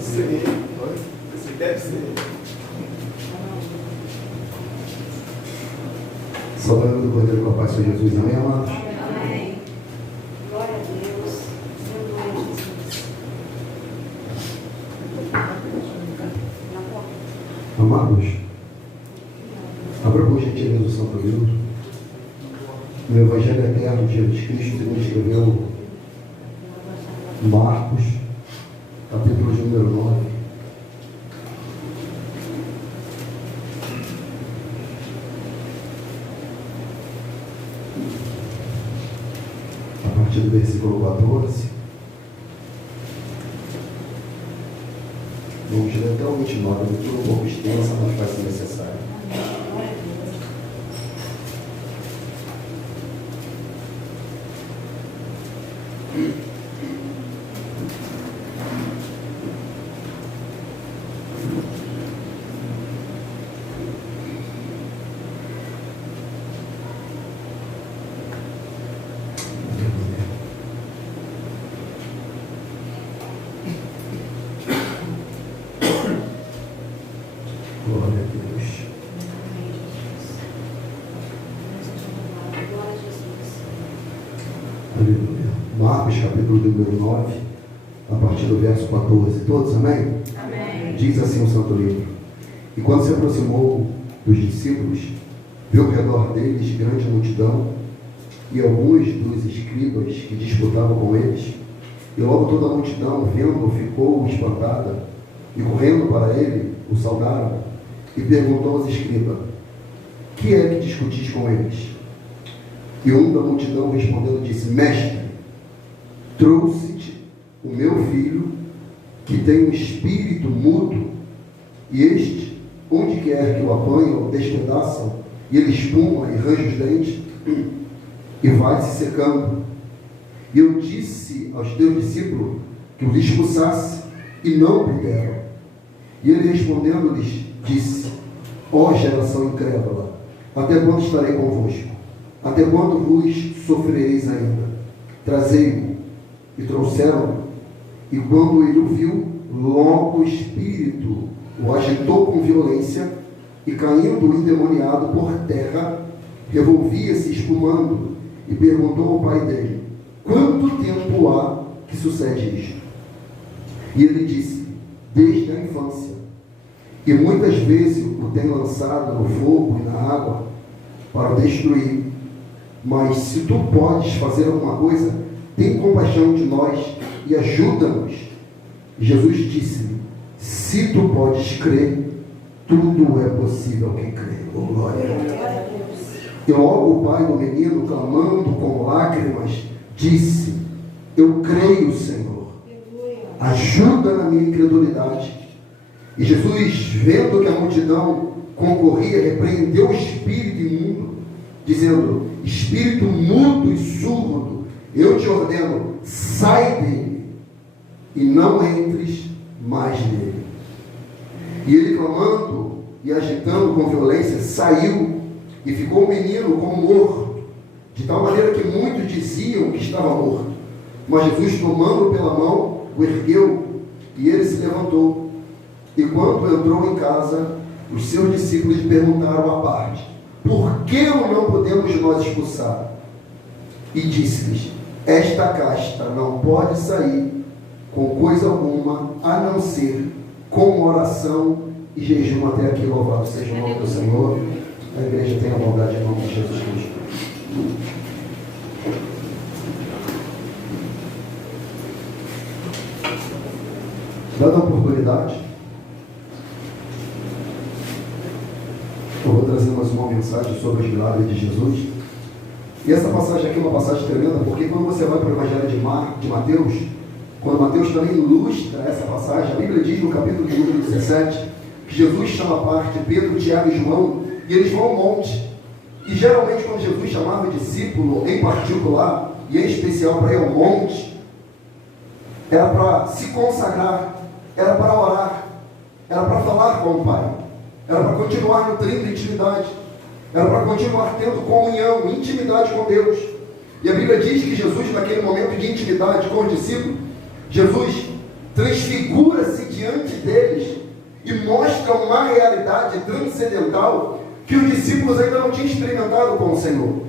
Sim, deve ser. Saudando do Cordeiro com a paz, Senhor Jesus. Amém, amados? Amém. Glória a Deus. Glória a Jesus. Amados, abra por gentileza o Santo Livro. No Evangelho Eterno de Jesus Cristo, segundo escreveu Marcos, capítulo de número 9. A partir do versículo 14. Vamos ler até o 29, a leitura um pouco extensa, mas vai ser necessário. Glória a Deus. Aleluia. Marcos, capítulo número 9, a partir do verso 14. Todos, amém? Amém. Diz assim o Santo Livro. E quando se aproximou dos discípulos, viu ao redor deles grande multidão e alguns dos escribas que disputavam com eles. E logo toda a multidão, vendo-o, ficou espantada, e correndo para ele, o saudaram, e perguntou aos escribas: que é que discutis com eles? E um da multidão respondendo disse: Mestre, trouxe-te o meu filho, que tem um espírito mudo, e este, onde quer que o apanham, despedaçam, e ele espuma e range os dentes, e vai se secando. E eu disse aos teus discípulos que os expulsasse, e não puderam. E ele respondendo-lhes, disse: ó geração incrédula, até quando estarei convosco? Até quando vos sofrereis ainda? Trazei-o. E trouxeram-o. E quando ele o viu, logo o espírito o agitou com violência, e caindo endemoniado por terra, revolvia-se espumando, e perguntou ao pai dele: quanto tempo há que sucede isto? E ele disse: desde a infância. E muitas vezes o tem lançado no fogo e na água para o destruir. Mas se tu podes fazer alguma coisa, tem compaixão de nós e ajuda-nos. Jesus disse-lhe: se tu podes crer, tudo é possível quem crê. Oh, glória a Deus. E logo o pai do menino, clamando com lágrimas, disse: eu creio, Senhor, ajuda na minha incredulidade. E Jesus, vendo que a multidão concorria, repreendeu o espírito imundo, dizendo: espírito mudo e surdo, eu te ordeno, sai dele, e não entres mais nele. E ele, clamando e agitando com violência, saiu, e ficou o menino como morto, de tal maneira que muitos diziam que estava morto. Mas Jesus, tomando pela mão, o ergueu, e ele se levantou. E quando entrou em casa, os seus discípulos lhe perguntaram à parte: por que o não podemos nós expulsar? E disse-lhes: esta casta não pode sair com coisa alguma, a não ser com oração e jejum. Até aqui, louvado seja o nome do Senhor. A igreja tem a bondade em nome de Jesus Cristo. Dada a oportunidade, eu vou trazer mais uma mensagem sobre os milagres de Jesus. E essa passagem aqui é uma passagem tremenda, porque quando você vai para o Evangelho de Mateus, quando Mateus também ilustra essa passagem, a Bíblia diz no capítulo de número 17, que Jesus chama à parte Pedro, Tiago e João, e eles vão ao monte. E geralmente quando Jesus chamava discípulo em particular, e em especial para ir ao monte, era para se consagrar, era para orar, era para falar com o Pai, era para continuar nutrindo intimidade, era para continuar tendo comunhão, intimidade com Deus. E a Bíblia diz que Jesus, naquele momento de intimidade com os discípulos, Jesus transfigura-se diante deles e mostra uma realidade transcendental que os discípulos ainda não tinham experimentado com o Senhor.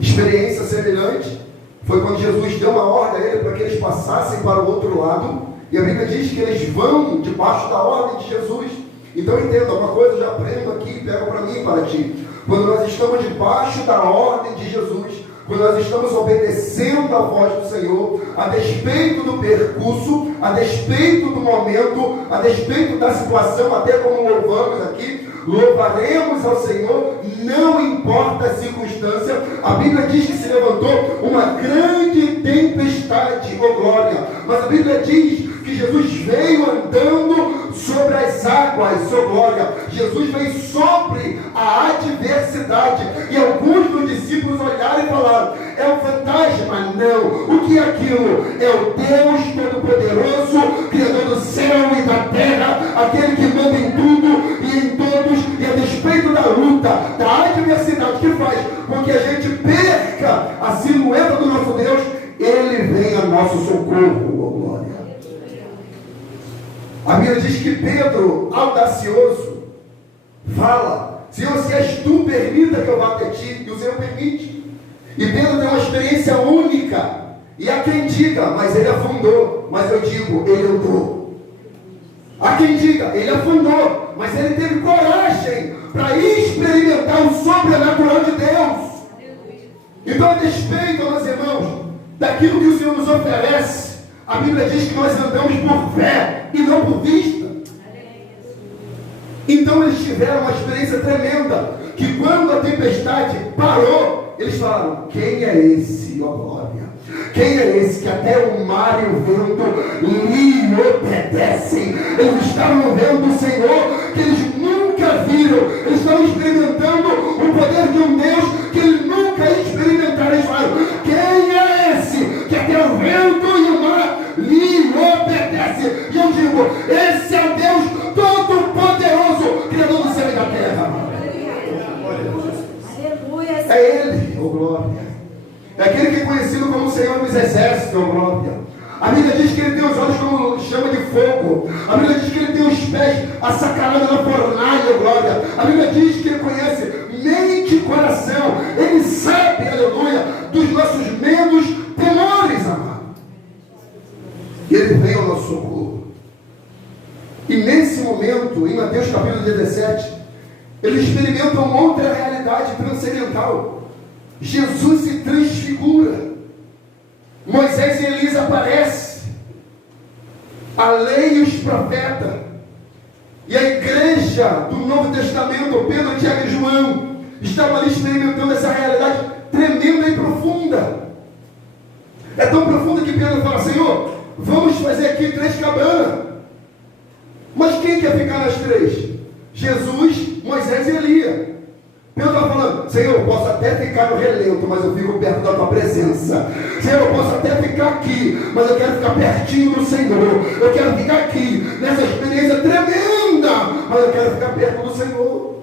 Experiência semelhante foi quando Jesus deu uma ordem a ele para que eles passassem para o outro lado, e a Bíblia diz que eles vão debaixo da ordem de Jesus. Então entenda, uma coisa eu já aprendo aqui e pego para mim e para ti. Quando nós estamos debaixo da ordem de Jesus, quando nós estamos obedecendo a voz do Senhor, a despeito do percurso, a despeito do momento, a despeito da situação, até como louvamos aqui, louvaremos ao Senhor, não importa a circunstância. A Bíblia diz que se levantou uma grande tempestade, oh glória, mas a Bíblia diz que Jesus veio andando sobre as águas, oh glória. Jesus veio sobre a adversidade, e alguns dos discípulos olharam e falaram: é um fantasma? Não. O que é aquilo? É o Deus Todo-Poderoso, Criador do céu e da terra, aquele que manda em tudo e em todos, e a despeito da luta, da adversidade que faz com que a gente perca a silhueta do nosso Deus, Ele vem a nosso socorro, oh glória. A Bíblia diz que Pedro, audacioso, fala: Senhor, se és tu, permita que eu vá até ti. E o Senhor permite. E Pedro tem uma experiência única. E há quem diga: mas ele afundou. Mas eu digo: ele andou. Há quem diga: ele afundou, mas ele teve coragem para experimentar o sobrenatural de Deus. Então, a despeito, meus irmãos, daquilo que o Senhor nos oferece, a Bíblia diz que nós andamos por fé e não por vista. Então eles tiveram uma experiência tremenda, que quando a tempestade parou, eles falaram: quem é esse, ó glória? Quem é esse que até o mar e o vento lhe obedecem? Eles estavam vendo o Senhor que eles nunca viram. Eles estavam experimentando o poder de um Deus que eles nunca experimentaram. Eles falaram: quem é esse que até o vento e o mar lhe obedecem? E eu digo: esse é o Deus Todo-Poderoso, Criador do céu e da terra. Aleluia. É Ele, oh glória. É aquele que é conhecido como o Senhor dos Exércitos, oh glória. A Bíblia diz que ele tem os olhos como chama de fogo. A Bíblia diz que ele tem os pés açacarados na fornalha, oh glória. A Bíblia diz que ele conhece mente e coração. Ele sabe, aleluia, dos nossos medos, temores, amado. E ele veio ao nosso socorro. E nesse momento, em Mateus capítulo 17, eles experimentam uma outra realidade transcendental. Jesus se transfigura. Moisés e Elias aparecem. A lei e os profetas. E a igreja do Novo Testamento, Pedro, Tiago e João, estavam ali experimentando essa realidade tremenda e profunda. É tão profunda que Pedro fala: Senhor, vamos fazer aqui 3 cabanas. Mas quem quer ficar nas 3? Jesus, Moisés e Elias. Pedro está falando: Senhor, eu posso até ficar no relento, mas eu fico perto da tua presença. Senhor, eu posso até ficar aqui, mas eu quero ficar pertinho do Senhor. Eu quero ficar aqui, nessa experiência tremenda, mas eu quero ficar perto do Senhor.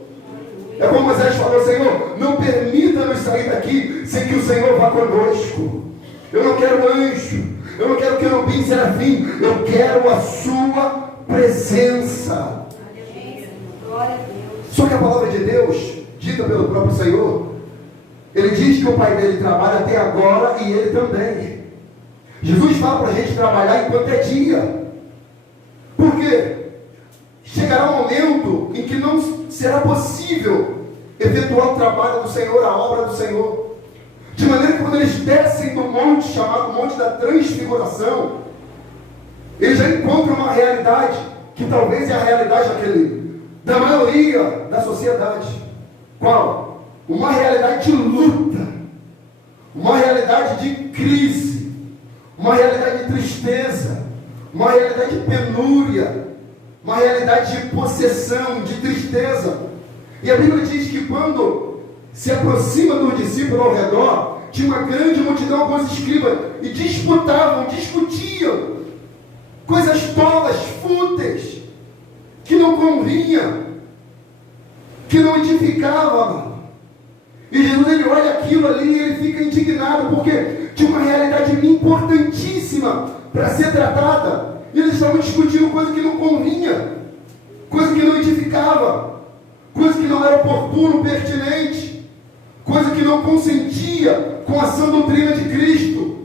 É como Moisés falou: Senhor, não permita-nos sair daqui sem que o Senhor vá conosco. Eu não quero anjo, eu não quero querubim, serafim, eu quero a sua presença. Glória a Deus. Só que a palavra de Deus, dita pelo próprio Senhor, ele diz que o pai dele trabalha até agora e ele também. Jesus fala para a gente trabalhar enquanto é dia. Por quê? Chegará um momento em que não será possível efetuar o trabalho do Senhor, a obra do Senhor. De maneira que quando eles descem do monte, chamado Monte da Transfiguração, eles já encontram uma realidade, que talvez é a realidade da maioria da sociedade. Qual? Uma realidade de luta, uma realidade de crise, uma realidade de tristeza, uma realidade de penúria, uma realidade de possessão, de tristeza. E a Bíblia diz que quando se aproxima dos discípulos ao redor, tinha uma grande multidão, alguns escribas, e disputavam, discutiam coisas tolas, fúteis, que não convinha, que não edificava. E Jesus, ele olha aquilo ali e ele fica indignado, porque tinha uma realidade importantíssima seríssima para ser tratada. E eles estavam discutindo coisa que não convinha, coisa que não edificava, coisa que não era oportuno, pertinente, coisa que não consentia com a sã doutrina de Cristo,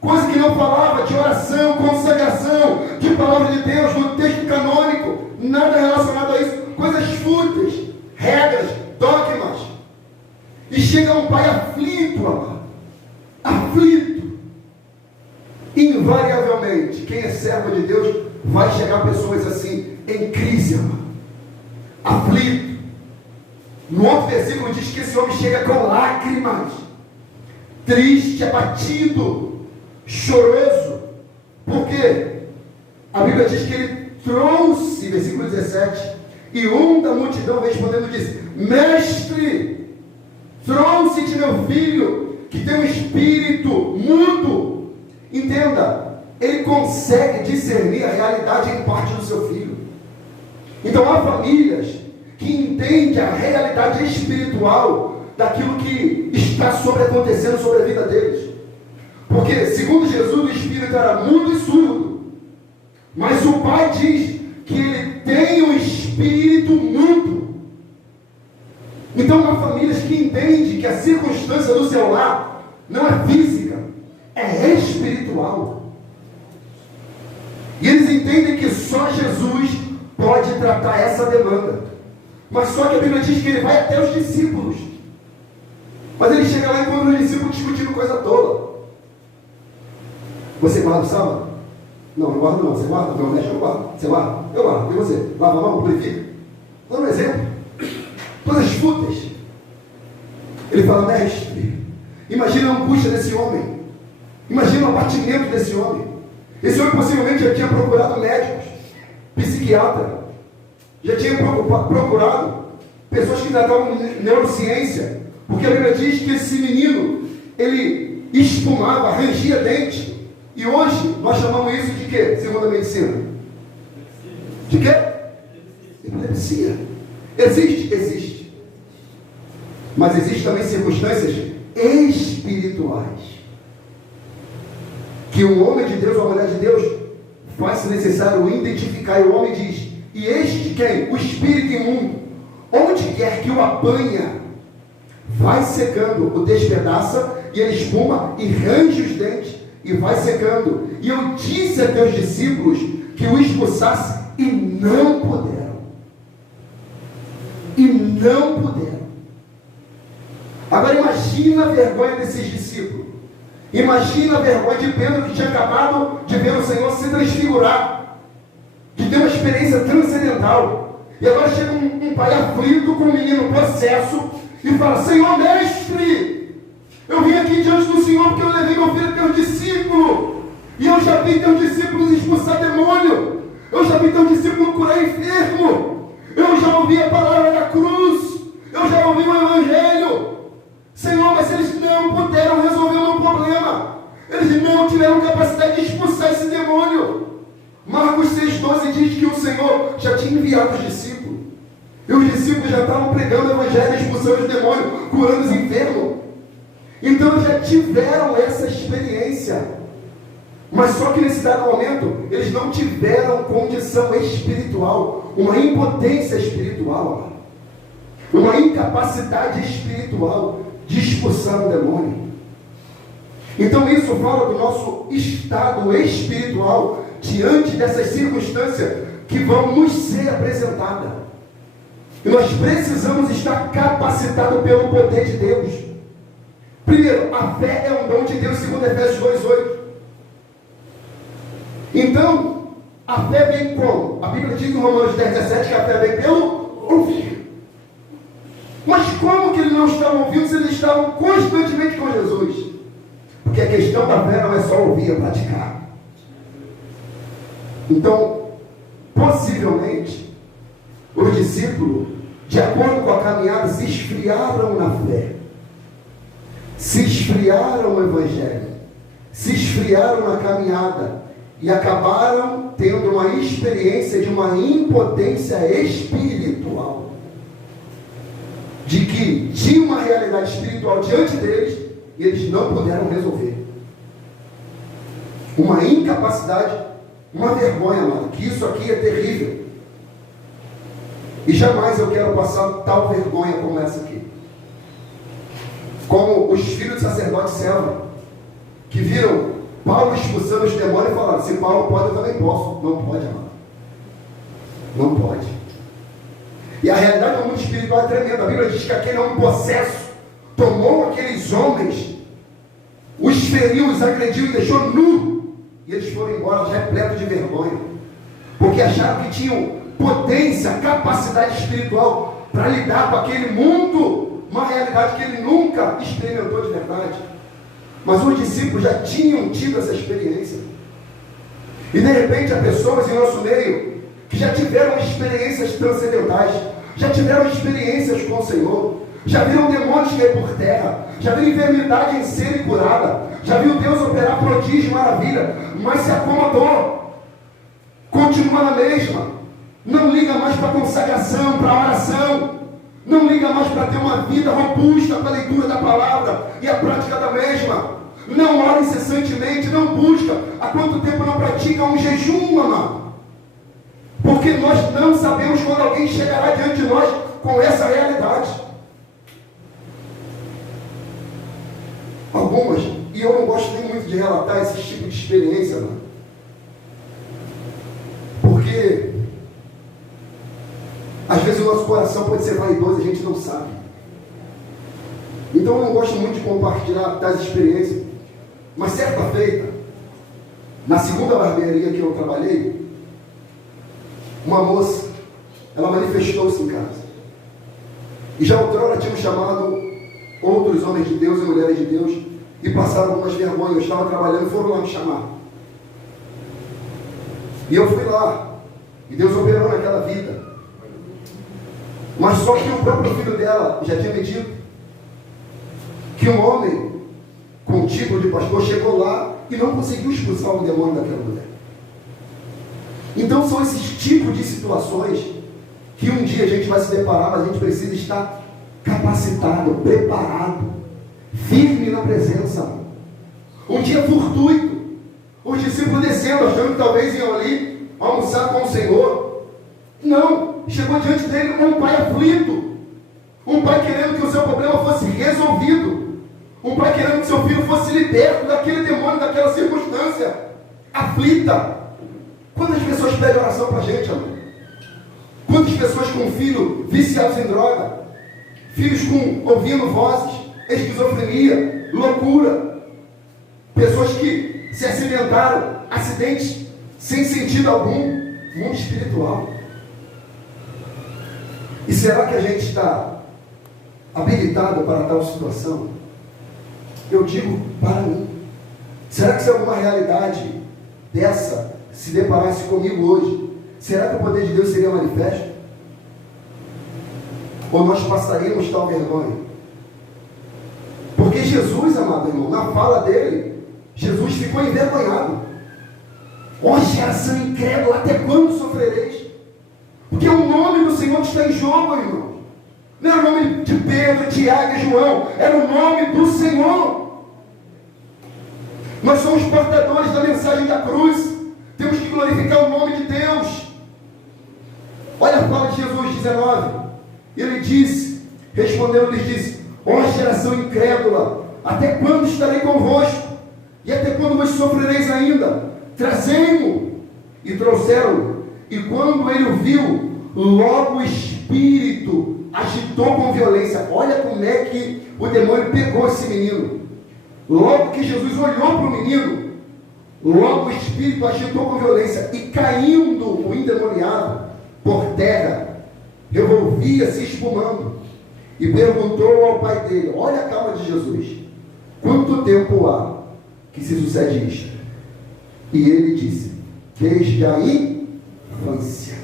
coisa que não falava de oração, consagração, de palavra de Deus, do texto canônico, nada relacionado a isso, coisas fúteis, regras, dogmas. E chega um pai aflito, amado, aflito. Invariavelmente, quem é servo de Deus vai chegar pessoas assim, em crise, amado, aflito. No outro versículo diz que esse homem chega com lágrimas, triste, abatido, choroso. Por quê? A Bíblia diz que ele trouxe, versículo 17, e da multidão respondendo disse: Mestre, trouxe-te meu filho, que tem um espírito mudo. Entenda, ele consegue discernir a realidade em parte do seu filho. Então há famílias que entendem a realidade espiritual daquilo que está acontecendo sobre a vida deles. Porque, segundo Jesus, o espírito era mudo e surdo. Mas o pai diz que ele tem um espírito mudo. Então há famílias que entendem que a circunstância do seu lar não é física, é espiritual. E eles entendem que só Jesus pode tratar essa demanda. Mas só que a Bíblia diz que ele vai até os discípulos. Mas ele chega lá e encontra os discípulos discutindo coisa tola. Você guarda o sábado? Não, eu guardo não. Você guarda? Não, deixa eu guardo. Você guarda? Eu guardo. E você? Lava a mão, purifica? Dá um exemplo. Coisas fúteis. Ele fala: mestre, imagina a angústia desse homem. Imagina o abatimento desse homem. Esse homem possivelmente já tinha procurado médicos, psiquiatra, já tinha procurado pessoas que tratavam neurociência, porque a Bíblia diz que esse menino, ele espumava, rangia dente. E hoje nós chamamos isso de quê? Segundo a medicina? De quê? Epilepsia. Existe? Existe. Mas existem também circunstâncias espirituais que um homem de Deus ou uma mulher de Deus faz-se necessário identificar. E o homem diz: e este quem? O espírito imundo, onde quer que o apanha, vai secando, o despedaça, e ele espuma e range os dentes, e vai secando. E eu disse a teus discípulos que o expulsasse, e não puderam. E não puderam. Agora imagina a vergonha desses discípulos. Imagina a vergonha de Pedro, que tinha acabado de ver o Senhor se transfigurar, de ter uma experiência transcendental. E agora chega um pai aflito com um menino possesso e fala: Senhor, mestre, eu vim aqui diante do Senhor porque eu levei meu filho a teu discípulo, e eu já vi teus discípulos expulsar demônio, eu já vi teus discípulos curar enfermo, eu já ouvi a palavra da cruz, eu já ouvi o Evangelho. Senhor, mas eles não puderam resolver o meu problema, eles não tiveram capacidade de expulsar esse demônio. Marcos 6,12 diz que o Senhor já tinha enviado os discípulos, e os discípulos já estavam pregando o Evangelho, expulsando os demônios, curando os enfermos. Então eles já tiveram essa experiência. Mas só que nesse dado momento eles não tiveram condição espiritual, uma impotência espiritual, uma incapacidade espiritual de expulsar o demônio. Então isso fala do nosso estado espiritual diante dessas circunstâncias que vão nos ser apresentadas. E nós precisamos estar capacitados pelo poder de Deus. Primeiro, a fé é um dom de Deus, segundo Efésios 2,8. Então, a fé vem como? A Bíblia diz em Romanos 10,17 que a fé vem pelo ouvir. Mas como que eles não estavam ouvindo se eles estavam constantemente com Jesus? Porque a questão da fé não é só ouvir, é praticar. Então, possivelmente, os discípulos, de acordo com a caminhada, se esfriaram na fé, se esfriaram no Evangelho, se esfriaram na caminhada e acabaram tendo uma experiência de uma impotência espiritual, de que tinha uma realidade espiritual diante deles e eles não puderam resolver. uma incapacidade, uma vergonha, amado, que isso aqui é terrível. E jamais eu quero passar tal vergonha como essa aqui. Como os filhos de sacerdote Selma, que viram Paulo expulsando os demônios e falaram: se Paulo pode, eu também posso. Não pode, amado. Não pode. E a realidade do mundo espiritual é tremenda. A Bíblia diz que aquele homem possesso tomou aqueles homens, os feriu, os agrediu e deixou nu. E eles foram embora repletos de vergonha, porque acharam que tinham potência, capacidade espiritual para lidar com aquele mundo, uma realidade que ele nunca experimentou de verdade. Mas os discípulos já tinham tido essa experiência. E de repente há pessoas em nosso meio que já tiveram experiências transcendentais, já tiveram experiências com o Senhor, já viram demônios cair por terra, já viram enfermidade em ser curada, já viu Deus operar prodígio e maravilha, mas se acomodou, continua na mesma, não liga mais para a consagração, para a oração, não liga mais para ter uma vida robusta para a leitura da palavra e a prática da mesma, não ora incessantemente, não busca. Há quanto tempo não pratica um jejum, amado? Porque nós não sabemos quando alguém chegará diante de nós com essa realidade. Algumas, e eu não gosto nem muito de relatar esse tipo de experiência, mano. Porque às vezes o nosso coração pode ser vaidoso e a gente não sabe. Então eu não gosto muito de compartilhar tais experiências. Mas certa feita, na segunda barbearia que eu trabalhei, uma moça, ela manifestou-se em casa. E já outrora tinham chamado outros homens de Deus e mulheres de Deus e passaram algumas vergonhas. Eu estava trabalhando e foram lá me chamar. E eu fui lá. E Deus operou naquela vida. Mas só que o próprio filho dela já tinha me dito que um homem com título de pastor chegou lá e não conseguiu expulsar o demônio daquela mulher. Então são esses tipos de situações que um dia a gente vai se deparar, mas a gente precisa estar capacitado, preparado, firme na presença. Um dia fortuito, os discípulos descendo, achando que talvez iam ali almoçar com o Senhor. Não, chegou diante dele um pai aflito, um pai querendo que o seu problema fosse resolvido, um pai querendo que seu filho fosse liberto daquele demônio, daquela circunstância aflita. Quantas pessoas pedem oração para a gente, amor? Quantas pessoas com filho viciados em droga, filhos ouvindo vozes, esquizofrenia, loucura, pessoas que se acidentaram, acidentes sem sentido algum, mundo espiritual. E será que a gente está habilitado para tal situação? Eu digo para mim. Será que se alguma realidade dessa se deparasse comigo hoje, será que o poder de Deus seria manifesto? Ou nós passaríamos tal vergonha? Porque Jesus, amado irmão, na fala dele, Jesus ficou envergonhado. Ó geração incrédula, até quando sofrereis? Porque o nome do Senhor está em jogo, irmão. Não é o nome de Pedro, Tiago e João, era o nome do Senhor. Nós somos portadores da mensagem da cruz. Temos que glorificar o nome de Deus. Olha a fala de Jesus 19. Ele disse, respondeu-lhes, disse: ó geração incrédula, até quando estarei convosco? E até quando vos sofrereis ainda? Trazei-mo. E trouxeram-o. E quando ele o viu, logo o espírito agitou com violência. Olha como é que o demônio pegou esse menino. Logo que Jesus olhou para o menino, logo o espírito agitou com violência, e caindo o endemoniado por terra, revolvia-se espumando, e perguntou ao pai dele, olha a calma de Jesus, quanto tempo há que se sucede isto? E ele disse, desde a infância,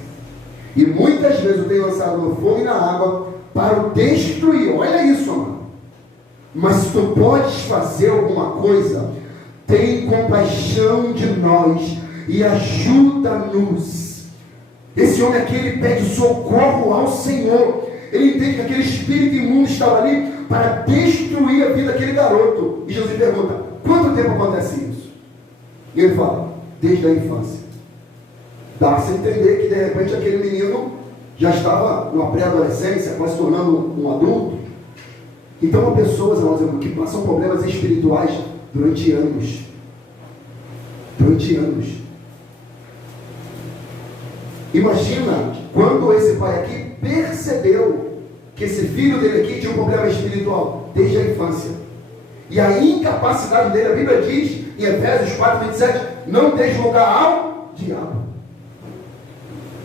e muitas vezes o tenho lançado no fogo e na água para o destruir. Olha isso, mano. Mas se tu podes fazer alguma coisa, tem compaixão de nós e ajuda-nos. Esse homem aqui, ele pede socorro ao Senhor. Ele entende que aquele espírito imundo estava ali para destruir a vida daquele garoto. E Jesus pergunta, quanto tempo acontece isso? E ele fala, desde a infância. Dá-se a entender que de repente aquele menino já estava numa pré-adolescência, quase se tornando um adulto. Então há pessoas, irmãos, que passam problemas espirituais durante anos. Durante anos. Imagina quando esse pai aqui percebeu que esse filho dele aqui tinha um problema espiritual desde a infância. E a incapacidade dele, a Bíblia diz em Efésios 4:27, não deixe lugar ao diabo.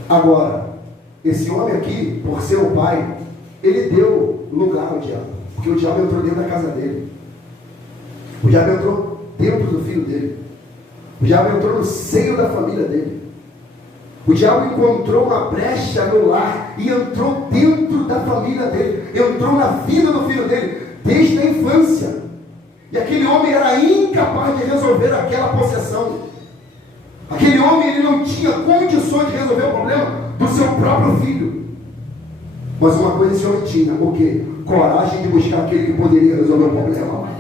Agora, esse homem aqui, por ser o pai, ele deu lugar ao diabo, porque o diabo entrou dentro da casa dele, o diabo entrou dentro do filho dele, o diabo entrou no seio da família dele, o diabo encontrou uma brecha no lar e entrou dentro da família dele, entrou na vida do filho dele, desde a infância. E aquele homem era incapaz de resolver aquela possessão. Aquele homem, ele não tinha condições de resolver o problema do seu próprio filho. Mas uma coisa esse homem tinha, o quê? Coragem de buscar aquele que poderia resolver o problema.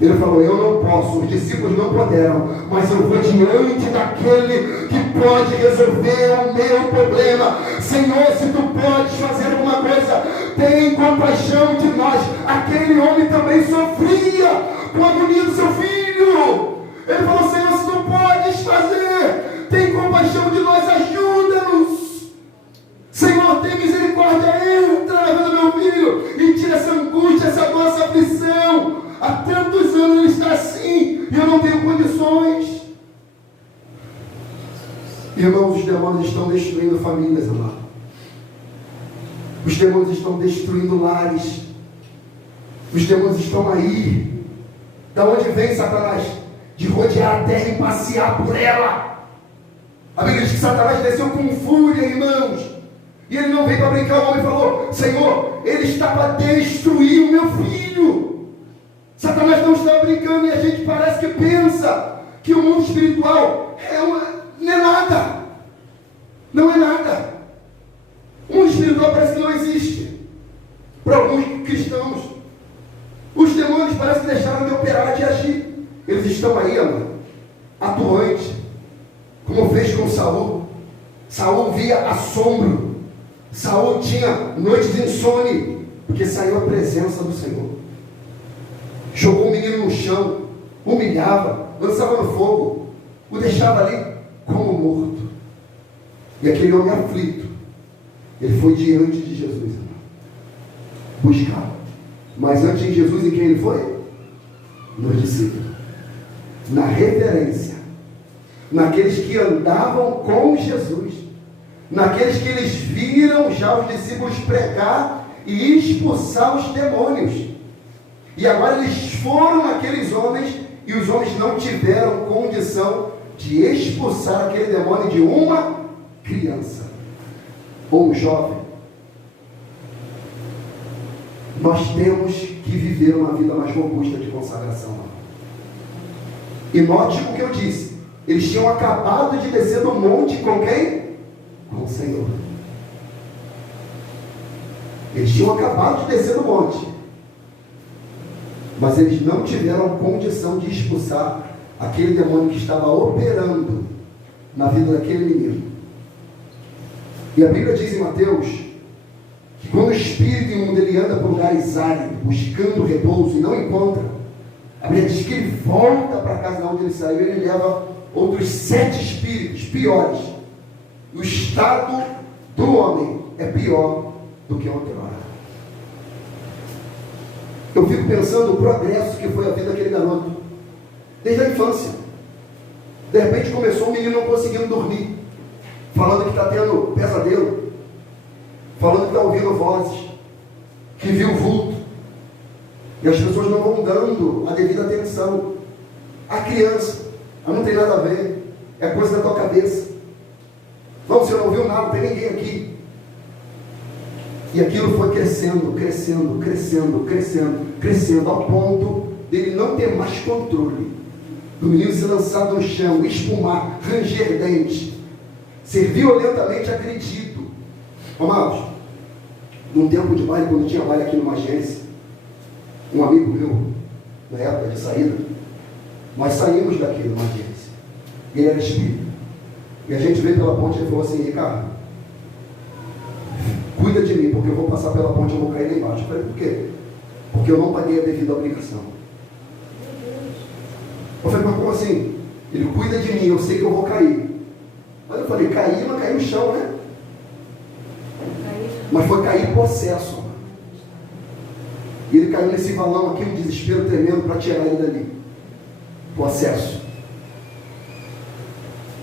Ele falou, eu não posso, os discípulos não puderam, mas eu vou diante daquele que pode resolver o meu problema. Senhor, se tu podes fazer alguma coisa, tem compaixão de nós. Aquele homem também sofria com a agonia do seu filho. Ele falou, Senhor, se tu podes fazer, tem compaixão de nós, ajuda-nos. Senhor, tem misericórdia, entra na vida do meu filho e tira essa angústia, essa dor, essa aflição. Há tantos anos ele está assim e eu não tenho condições. Irmãos, os demônios estão destruindo famílias, amado. Os demônios estão destruindo lares. Os demônios estão aí. Da onde vem Satanás? De rodear a terra e passear por ela. A Bíblia diz que Satanás desceu com fúria, irmãos. E ele não veio para brincar, o homem falou, Senhor, ele está para destruir o meu filho. Satanás não está brincando e a gente parece que pensa que o mundo espiritual não é nada. Não é nada. O mundo espiritual parece que não existe. Para alguns cristãos. Os demônios parece que deixaram de operar, de agir. Eles estão aí, amor, atuantes, como fez com Saul. Saul via assombro. Saul tinha noites de insônia, porque saiu a presença do Senhor. Jogou o menino no chão, humilhava, lançava no fogo, o deixava ali como morto. E aquele homem aflito, ele foi diante de Jesus, buscar. Mas antes de Jesus, em quem ele foi? Nos discípulos. Na referência, naqueles que andavam com Jesus, naqueles que eles viram já os discípulos pregar e expulsar os demônios. E agora eles foram aqueles homens e os homens não tiveram condição de expulsar aquele demônio de uma criança ou um jovem. Nós temos que viver uma vida mais robusta de consagração. E note o que eu disse. Eles tinham acabado de descer do monte com quem? Com o Senhor. Eles tinham acabado de descer do monte. Mas eles não tiveram condição de expulsar aquele demônio que estava operando na vida daquele menino. E a Bíblia diz em Mateus que quando o espírito imundo ele anda por lugares áridos, buscando repouso e não encontra, a Bíblia diz que ele volta para a casa de onde ele saiu e ele leva outros 7 espíritos piores. O estado do homem é pior do que outrora. Eu fico pensando no progresso que foi a vida daquele garoto, desde a infância. De repente começou o menino não conseguindo dormir, falando que está tendo pesadelo, falando que está ouvindo vozes, que viu vulto, e as pessoas não vão dando a devida atenção. A criança, não tem nada a ver, é coisa da tua cabeça. Não, você não viu nada, não tem ninguém aqui. E aquilo foi crescendo, crescendo, crescendo, crescendo, crescendo, ao ponto dele não ter mais controle. Do menino se lançar no chão, espumar, ranger dentes, ser violentamente agredido. Amados, num tempo de baile, quando tinha baile aqui numa agência, um amigo meu, na época de saída, Nós saímos daquilo, numa audiência. Ele era espírito. E a gente veio pela ponte e ele falou assim: Ricardo, cuida de mim, porque eu vou passar pela ponte e eu vou cair lá embaixo. Eu falei: por quê? Porque eu não paguei a devida obrigação. Eu falei: mas como assim? Ele cuida de mim, eu sei que eu vou cair. Aí eu falei: cair, mas cair no chão, né? Mas foi cair possesso. E ele caiu nesse valão aqui, um desespero tremendo para tirar ele dali. Possesso.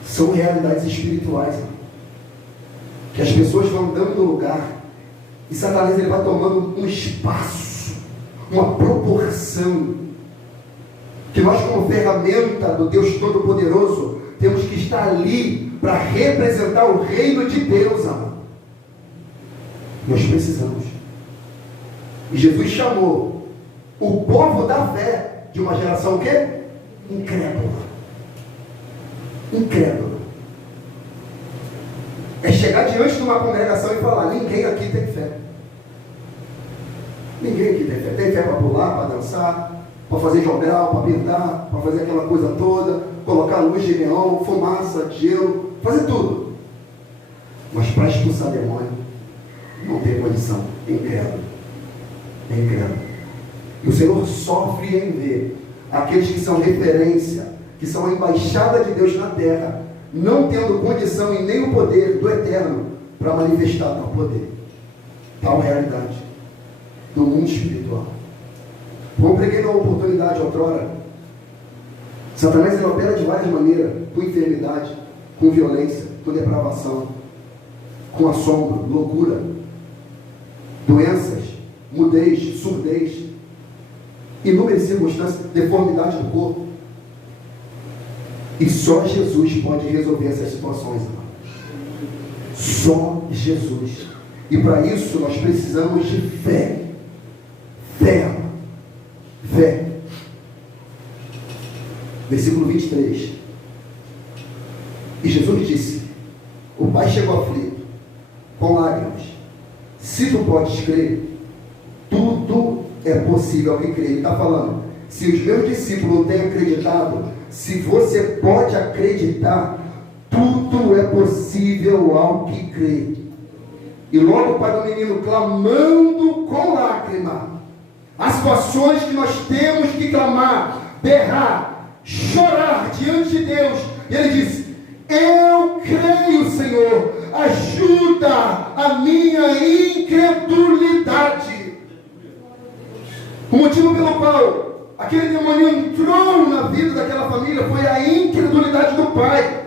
São realidades espirituais, irmão, que as pessoas vão dando no lugar e Satanás ele vai tomando um espaço, uma proporção, que nós, como ferramenta do Deus Todo-Poderoso, temos que estar ali para representar o reino de Deus, amado. Nós precisamos. E Jesus chamou o povo da fé de uma geração o quê? Incrédula. Incrédula. É chegar diante de uma congregação e falar: ninguém aqui tem fé. Ninguém aqui tem fé. Tem fé para pular, para dançar, para fazer jogral, para pintar, para fazer aquela coisa toda, colocar luz de neon, fumaça, gelo, fazer tudo. Mas para expulsar demônio, não tem condição. Incrédulo. É incrédulo. E o Senhor sofre em ver aqueles que são referência, que são a embaixada de Deus na terra, não tendo condição e nem o poder do eterno para manifestar tal poder, tal realidade do mundo espiritual. Como preguei na oportunidade outrora, Satanás ele opera de várias maneiras, com enfermidade, com violência, com depravação, com assombro, loucura, doenças, mudez, surdez, inúmeras circunstâncias, deformidade do corpo. E só Jesus pode resolver essas situações, irmão. Só Jesus. E para isso nós precisamos de fé. Fé, irmão. Fé. Versículo 23. E Jesus disse: o pai chegou aflito, com lágrimas. Se tu podes crer, tudo é possível ao que crê. Ele está falando: se os meus discípulos não têm acreditado, se você pode acreditar, tudo é possível ao que crê. E logo para o menino, clamando com lágrima, as situações que nós temos que clamar, berrar, chorar diante de Deus, ele disse: eu creio, Senhor, ajuda a minha incredulidade. O motivo pelo qual aquele demônio entrou na vida daquela família foi a incredulidade do pai,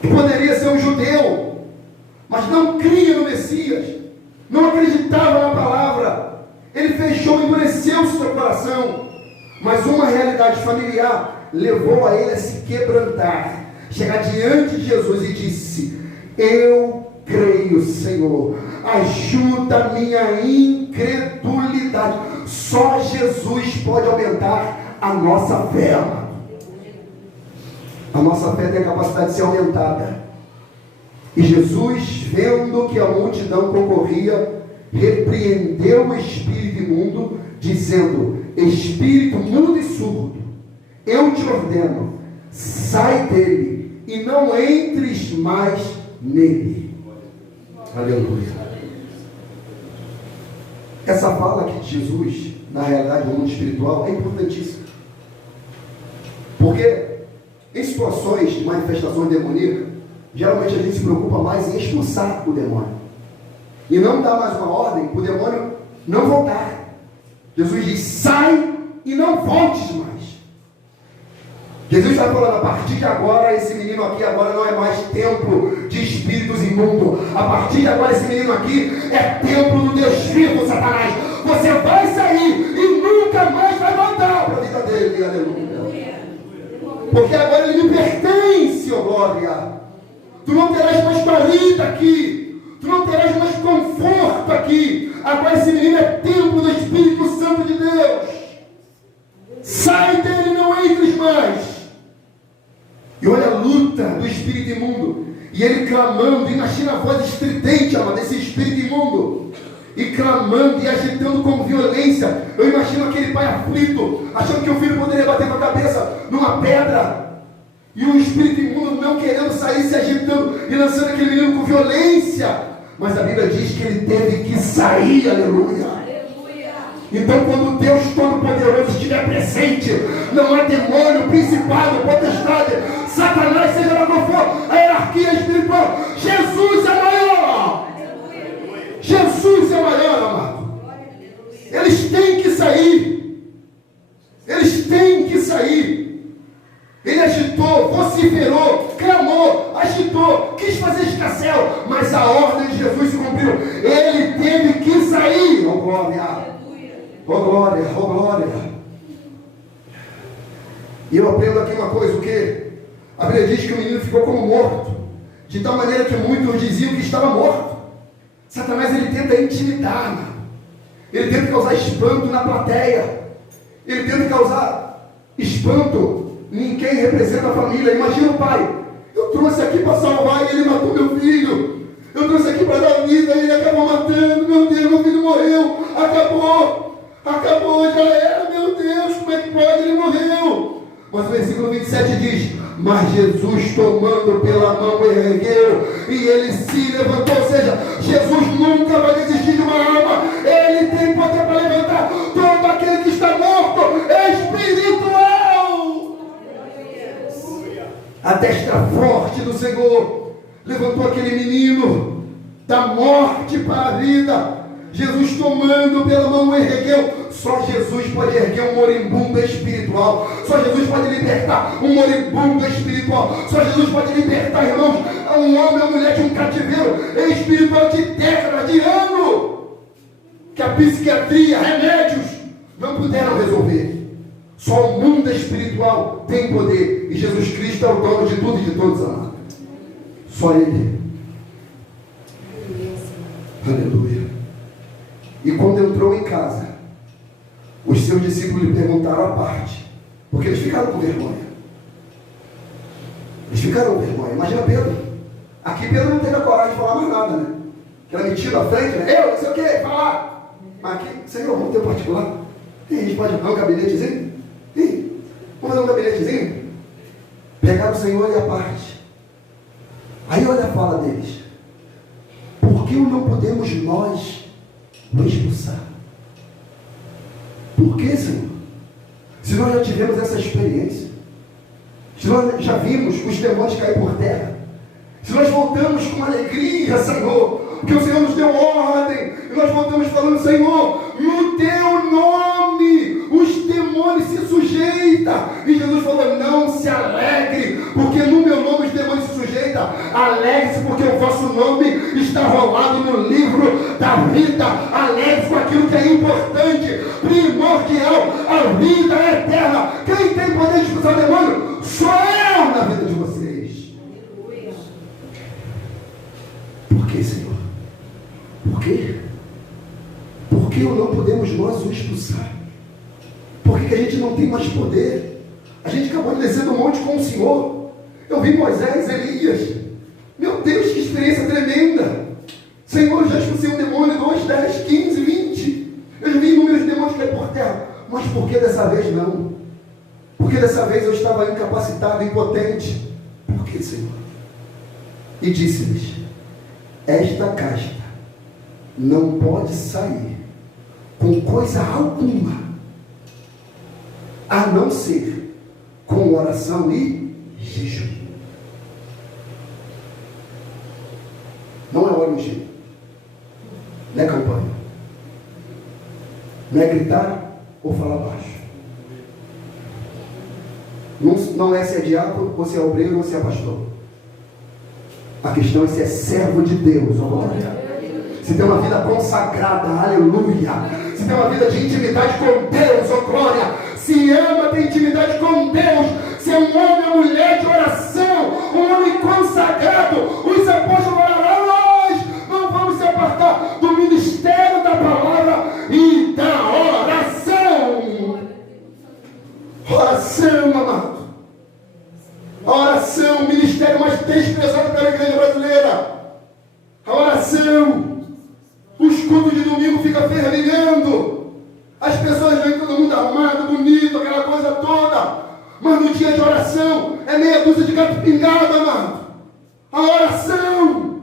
que poderia ser um judeu, mas não cria no Messias, não acreditava na palavra. Ele fechou, endureceu o seu coração, mas uma realidade familiar levou a ele a se quebrantar, chegar diante de Jesus e disse: eu creio, Senhor, ajuda a minha incredulidade. Só Jesus pode aumentar a nossa fé, amado. A nossa fé tem a capacidade de ser aumentada. E Jesus, vendo que a multidão concorria, repreendeu o espírito imundo, dizendo: espírito mudo e surdo, eu te ordeno, sai dele e não entres mais nele. Aleluia. Essa fala aqui de Jesus, na realidade do mundo espiritual, é importantíssima. Porque em situações de manifestações demoníacas, geralmente a gente se preocupa mais em expulsar o demônio e não dar mais uma ordem para o demônio não voltar. Jesus diz: sai e não voltes mais. Jesus está falando: a partir de agora, esse menino aqui agora não é mais templo de espíritos imundos. A partir de agora, esse menino aqui é templo do Deus vivo, Satanás. Você vai sair e nunca mais vai voltar para a vida dele. Aleluia. Porque agora ele me pertence, ó glória. Tu não terás mais guarida aqui, tu não terás mais conforto aqui. Agora esse menino é templo do Espírito Santo de Deus. Sai dele e não entres mais. E olha a luta do espírito imundo. E ele clamando, imagina a voz estridente, amado, desse espírito imundo. e clamando e agitando com violência. Eu imagino aquele pai aflito, achando que o filho poderia bater com a cabeça numa pedra, e o espírito imundo não querendo sair, se agitando e lançando aquele menino com violência. Mas a Bíblia diz que ele teve que sair, aleluia. Então, quando Deus Todo-Poderoso estiver presente, não há demônio, principado, potestade, Satanás, seja lá qual for a hierarquia espiritual, Jesus é maior. Jesus é maior, amado. Eles têm que sair. Eles têm que sair. Ele agitou, vociferou, clamou, agitou, quis fazer escarcéu, mas a ordem de Jesus se cumpriu. Ele teve que sair. Oh glória, oh glória, oh glória. E eu aprendo aqui uma coisa, o quê? A Bíblia diz que o menino ficou como morto, de tal maneira que muitos diziam que estava morto. Satanás, ele tenta intimidar, ele tenta causar espanto na plateia, ele tenta causar espanto em quem representa a família. Imagina o pai: eu trouxe aqui para salvar e ele matou meu filho, eu trouxe aqui para dar vida e ele acabou matando, meu Deus, meu filho morreu, acabou, já era, meu Deus, como é que pode, ele morreu. Mas o versículo 27 diz: mas Jesus, tomando pela mão, ergueu e ele se levantou. Ou seja, Jesus nunca vai desistir de uma alma. Ele tem poder para levantar todo aquele que está morto espiritual. A destra forte do Senhor levantou aquele menino da morte para a vida. Jesus, tomando pela mão, ergueu. Só Jesus pode erguer um moribundo espiritual. Só Jesus pode libertar um moribundo espiritual. Só Jesus pode libertar, irmãos, um homem ou mulher de um cativeiro espiritual de décadas, de ano, que a psiquiatria, remédios não puderam resolver. Só o mundo espiritual tem poder. E Jesus Cristo é o dono de tudo e de todos, amados. Só Ele. Aleluia. E quando entrou em casa, os seus discípulos lhe perguntaram à parte, porque eles ficaram com vergonha. Imagina Pedro. Aqui Pedro não teve a coragem de falar mais nada, né? Que era metido à frente, né? Eu não sei o que, falar. Mas aqui, Senhor, vamos ter um particular? E a gente pode dar um gabinetezinho? Vamos dar um gabinetezinho? Pegaram o Senhor e a parte. Aí olha a fala deles: por que não podemos nós o expulsar? Por que, Senhor? Se nós já tivemos essa experiência, se nós já vimos os demônios cair por terra, se nós voltamos com alegria, Senhor, porque o Senhor nos deu ordem, e nós voltamos falando: Senhor, no teu nome os demônios se sujeitam. E Jesus falou: não se alegre, porque no meu nome os demônios se sujeitam. Alegre-se, porque o vosso nome está rolado no livro da vida. Alegre-se com aquilo que é importante, primordial, a vida eterna. Quem tem poder de expulsar o demônio? Sou eu na vida de vocês. Por que, Senhor? Por quê? Por que não podemos nós o expulsar? Por que a gente não tem mais poder? A gente acabou de descer do monte com o Senhor. Eu vi Moisés, Elias. Meu Deus, que experiência tremenda. Senhor, já expulsei um demônio, 2, 10, 15, 20. Eu já vi inúmeros demônios cair por terra. Mas por que dessa vez não? Porque dessa vez eu estava incapacitado, impotente. Por que, Senhor? E disse-lhes: esta casta não pode sair com coisa alguma, a não ser com oração e jejum. Não é hora ungir, não é campanha, não é gritar ou falar baixo, não é se é diácono ou se é obreiro ou se é pastor. A questão é se é servo de Deus, ó glória. Se tem uma vida consagrada, aleluia. Se tem uma vida de intimidade com Deus, ó glória. Se ama, tem intimidade com Deus. Se é um homem ou mulher de oração, um homem consagrado. Os apóstolos falaram: nós não vamos se apartar do ministério da palavra e da oração. Oração, amado. A oração, o ministério mais desprezado pela igreja brasileira. A oração. Os cultos de domingo As pessoas vêm todo mundo arrumado, bonito, aquela coisa toda. Mas no dia de oração é meia dúzia de gato pingado, amado. A oração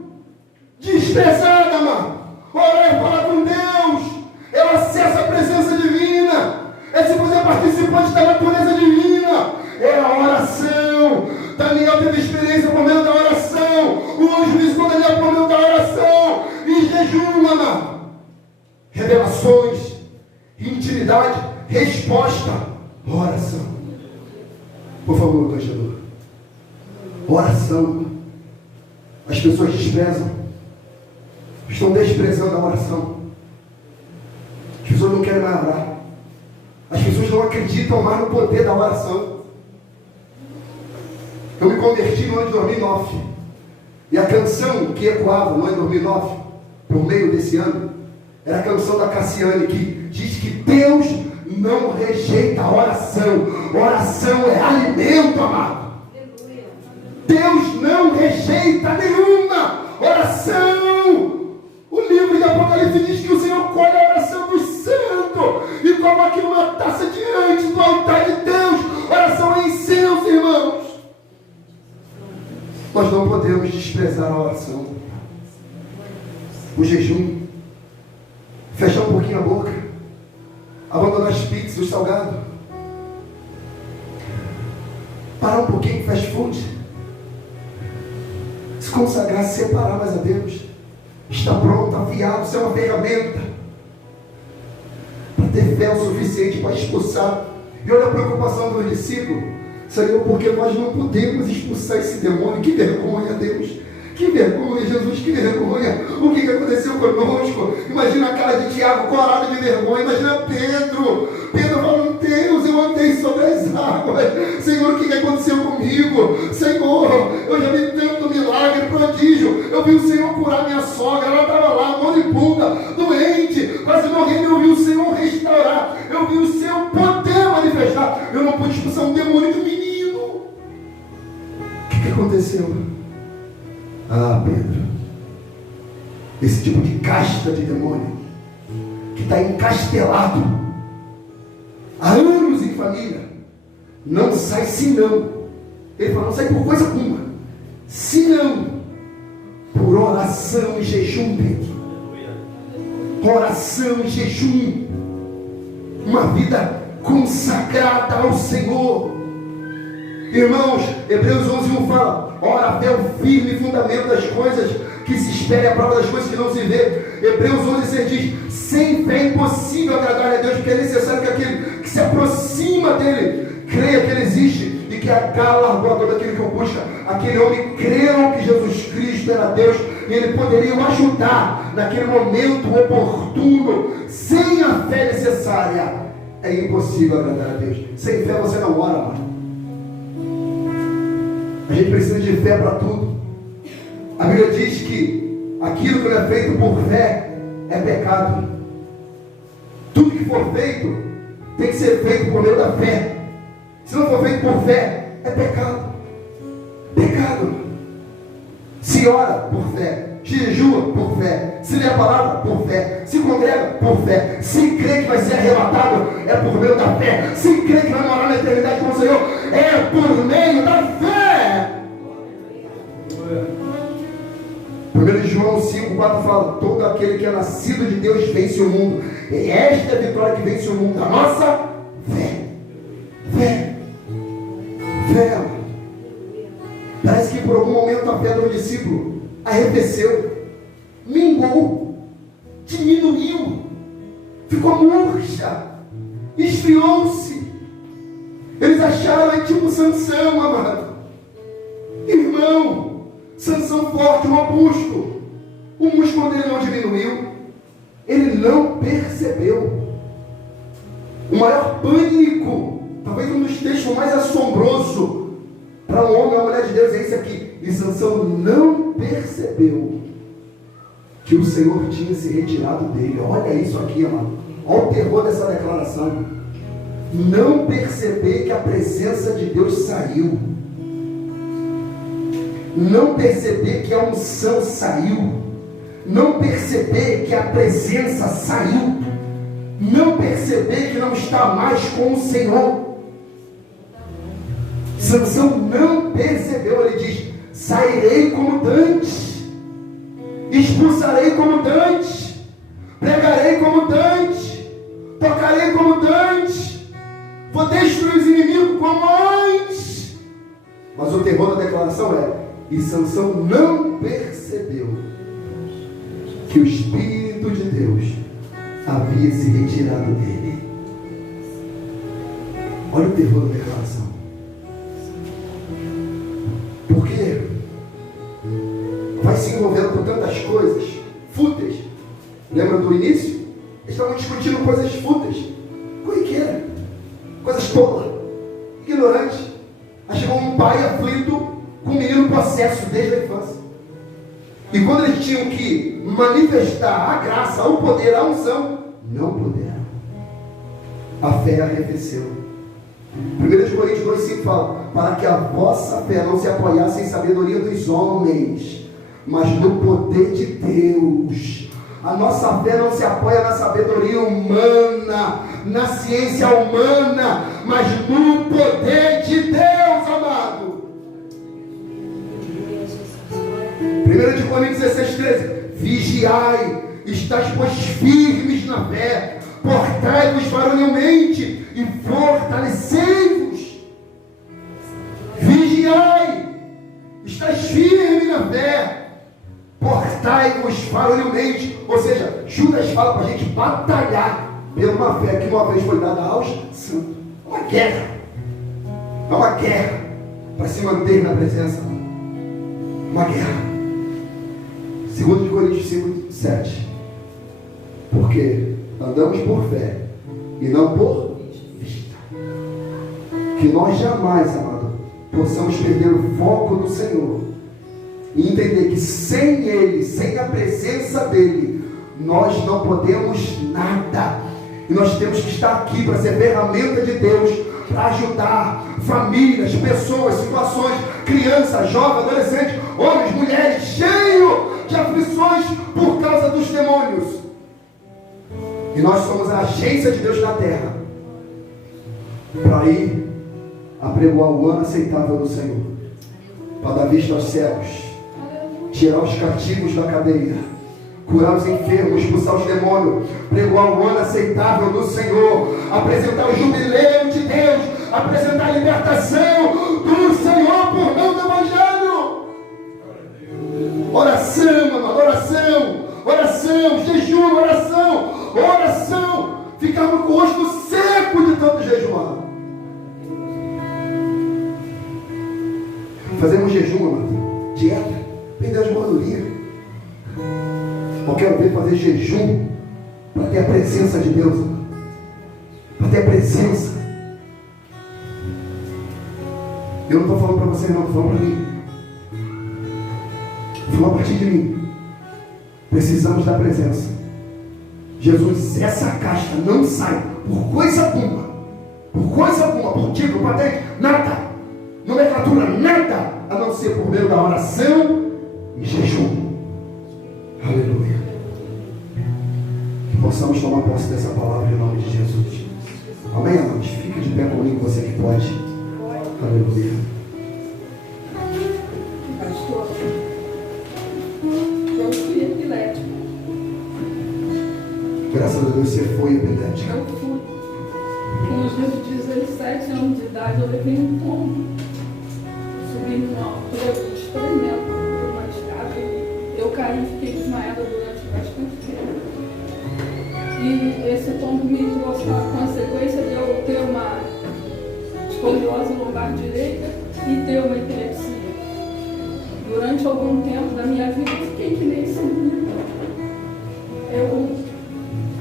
desprezada, amado. Orar e falar com Deus é o acesso à presença divina. É se você participante da natureza divina. É a oração. Daniel teve experiência por meio da oração. O anjo visitou Daniel por meio da oração. Em jejum, amado. Revelações, intimidade, resposta, oração. Por favor, torcedor. Oração. As pessoas desprezam. Estão desprezando a oração. As pessoas não querem mais orar. As pessoas não acreditam mais no poder da oração. Eu me converti no ano de 2009. E a canção que ecoava no ano de 2009, por meio desse ano, era a canção da Cassiane, que diz que Deus não rejeita a oração. Oração é alimento, amado. Deus não rejeita nenhuma oração. O livro de Apocalipse diz que o Senhor colhe a oração dos santos e coloca uma taça diante do altar de Deus. Oração é incenso, irmãos. Nós não podemos desprezar a oração. O jejum. Fechar um pouquinho a boca. Abandonar as pizzas, os salgados. Parar um pouquinho com fast food. Se consagrar, se separar mais a Deus. Está pronto, afiado, ser uma ferramenta. Para ter fé o suficiente para expulsar. E olha a preocupação do discípulo. Senhor, porque nós não podemos expulsar esse demônio. Que vergonha, Deus. Que vergonha, Jesus, que vergonha. O que aconteceu conosco? Imagina a cara de Tiago corado de vergonha. Imagina Pedro. Pedro falando, Deus, eu andei sobre as águas. Senhor, o que aconteceu comigo? Senhor, eu já vi tanto milagre, prodígio. Eu vi o Senhor curar minha sogra. Ela estava lá, moribunda, doente, quase morrendo. Eu vi o Senhor restaurar. Eu vi o seu poder manifestar. Eu não pude expulsar um demônio do menino. O que aconteceu? Ah, Pedro, esse tipo de casta de demônio, que está encastelado há anos em família, não sai senão, ele fala, não sai por coisa alguma, senão por oração e jejum, Pedro. Oração e jejum, uma vida consagrada ao Senhor. Irmãos, Hebreus 11:1 fala, ora, a fé é o firme fundamento das coisas que se espera, a prova das coisas que não se vê. Hebreus 11:6 diz, sem fé é impossível agradar a Deus, porque é necessário que aquele que se aproxima dele, creia que ele existe, e que galardoa todo aquele que o busca. Aquele homem creu que Jesus Cristo era Deus, e ele poderia o ajudar naquele momento oportuno. Sem a fé necessária, é impossível agradar a Deus. Sem fé você não ora, mano. A gente precisa de fé para tudo. A Bíblia diz que aquilo que não é feito por fé é pecado. Tudo que for feito tem que ser feito por meio da fé. Se não for feito por fé, é pecado. Pecado. Se ora por fé, se jejua por fé, se lê a palavra por fé, se congrega por fé, se crê que vai ser arrebatado, é por meio da fé. Se crê que vai morar na eternidade com o Senhor, é por meio da fé. 1 João 5:4 fala, todo aquele que é nascido de Deus vence o mundo. E esta é a vitória que vence o mundo, a nossa fé. Fé. Fé. Parece que por algum momento a fé do discípulo arrefeceu, minguou, diminuiu, ficou murcha, esfriou-se. Eles acharam tipo Sansão, amado. Irmão, Sansão forte, robusto. O músculo dele não diminuiu. Ele não percebeu. O maior pânico, talvez um dos textos mais assombrosos para um homem ou uma mulher de Deus é esse aqui. E Sansão não percebeu que o Senhor tinha se retirado dele. Olha isso aqui, amado. Olha o terror dessa declaração. Não perceber que a presença de Deus saiu. Não perceber que a unção saiu. Não perceber que a presença saiu. não perceber que não está mais com o Senhor. Sansão não percebeu, ele diz: sairei como dantes, expulsarei como dantes, pregarei como dantes, tocarei como dantes, vou destruir os inimigos como antes. Mas o terror da declaração é: e Sansão não percebeu que o Espírito de Deus havia se retirado dele. Olha o terror da declaração. Porque vai se envolvendo com tantas coisas fúteis. Lembra do início? Eles estavam discutindo coisas fúteis, corriqueiras, coisas tolas, ignorantes. Aí chegou um pai aflito com um menino possesso desde a infância. E quando eles tinham que manifestar a graça, o poder, a unção, não puderam. A fé arrefeceu. 1 Coríntios 2,5 fala: para que a vossa fé não se apoiasse em sabedoria dos homens, mas no poder de Deus. A nossa fé não se apoia na sabedoria humana, na ciência humana, mas no poder de Deus, amado. 1 Coríntios 16,13: vigiai, estáis pois firmes na fé, portai-vos varonilmente e fortalecei-vos. Vigiai, estáis firmes na fé, portai-vos varonilmente. Ou seja, Judas fala para a gente batalhar pela uma fé que uma vez foi dada aos santos. Uma guerra. É uma guerra para se manter na presença. Uma guerra. 2 Coríntios 5,7: porque andamos por fé e não por vista. Que nós jamais, amado, possamos perder o foco do Senhor e entender que sem Ele, sem a presença dEle, nós não podemos nada. E nós temos que estar aqui para ser ferramenta de Deus, para ajudar famílias, pessoas, situações, crianças, jovens, adolescentes, homens, mulheres, cheios de aflições por causa dos demônios. E nós somos a agência de Deus na terra, para ir apregoar o ano aceitável do Senhor, para dar vista aos cegos, tirar os cativos da cadeia, curar os enfermos, expulsar os demônios, pregoar o ano aceitável do Senhor, apresentar o jubileu de Deus, apresentar a libertação do Senhor por meio do Evangelho. Oração, amado, oração, oração, jejum, oração, oração. Ficava com o rosto seco de tanto jejuar. Fazemos jejum, amado, dieta, perder as gordurias. Eu quero ver fazer jejum para ter a presença de Deus, amado. Para ter a presença. Eu não estou falando para você, não, estou falando para mim. Estou falando a partir de mim. Precisamos da presença. Jesus, essa casta não sai por coisa alguma. Por coisa alguma, por título, patente, nada. Nomenclatura, nada. A não ser por meio da oração e jejum. Aleluia. Que possamos tomar posse dessa palavra em nome de Jesus. Amém, amados? Fique de pé comigo, você que pode. Aleluia. Pastor, eu fui epilético. Graças a Deus você foi epilético. Eu fui. Com os 17 anos de idade, eu levei um tombo. Subi numa altura de experimento por uma escada. Eu caí e fiquei desmaiada durante bastante tempo. E esse tombo me trouxe a consequência de eu ter uma escoliose lombar direita e ter uma epilepsia. Durante algum tempo da minha vida, eu fiquei que nem sumido.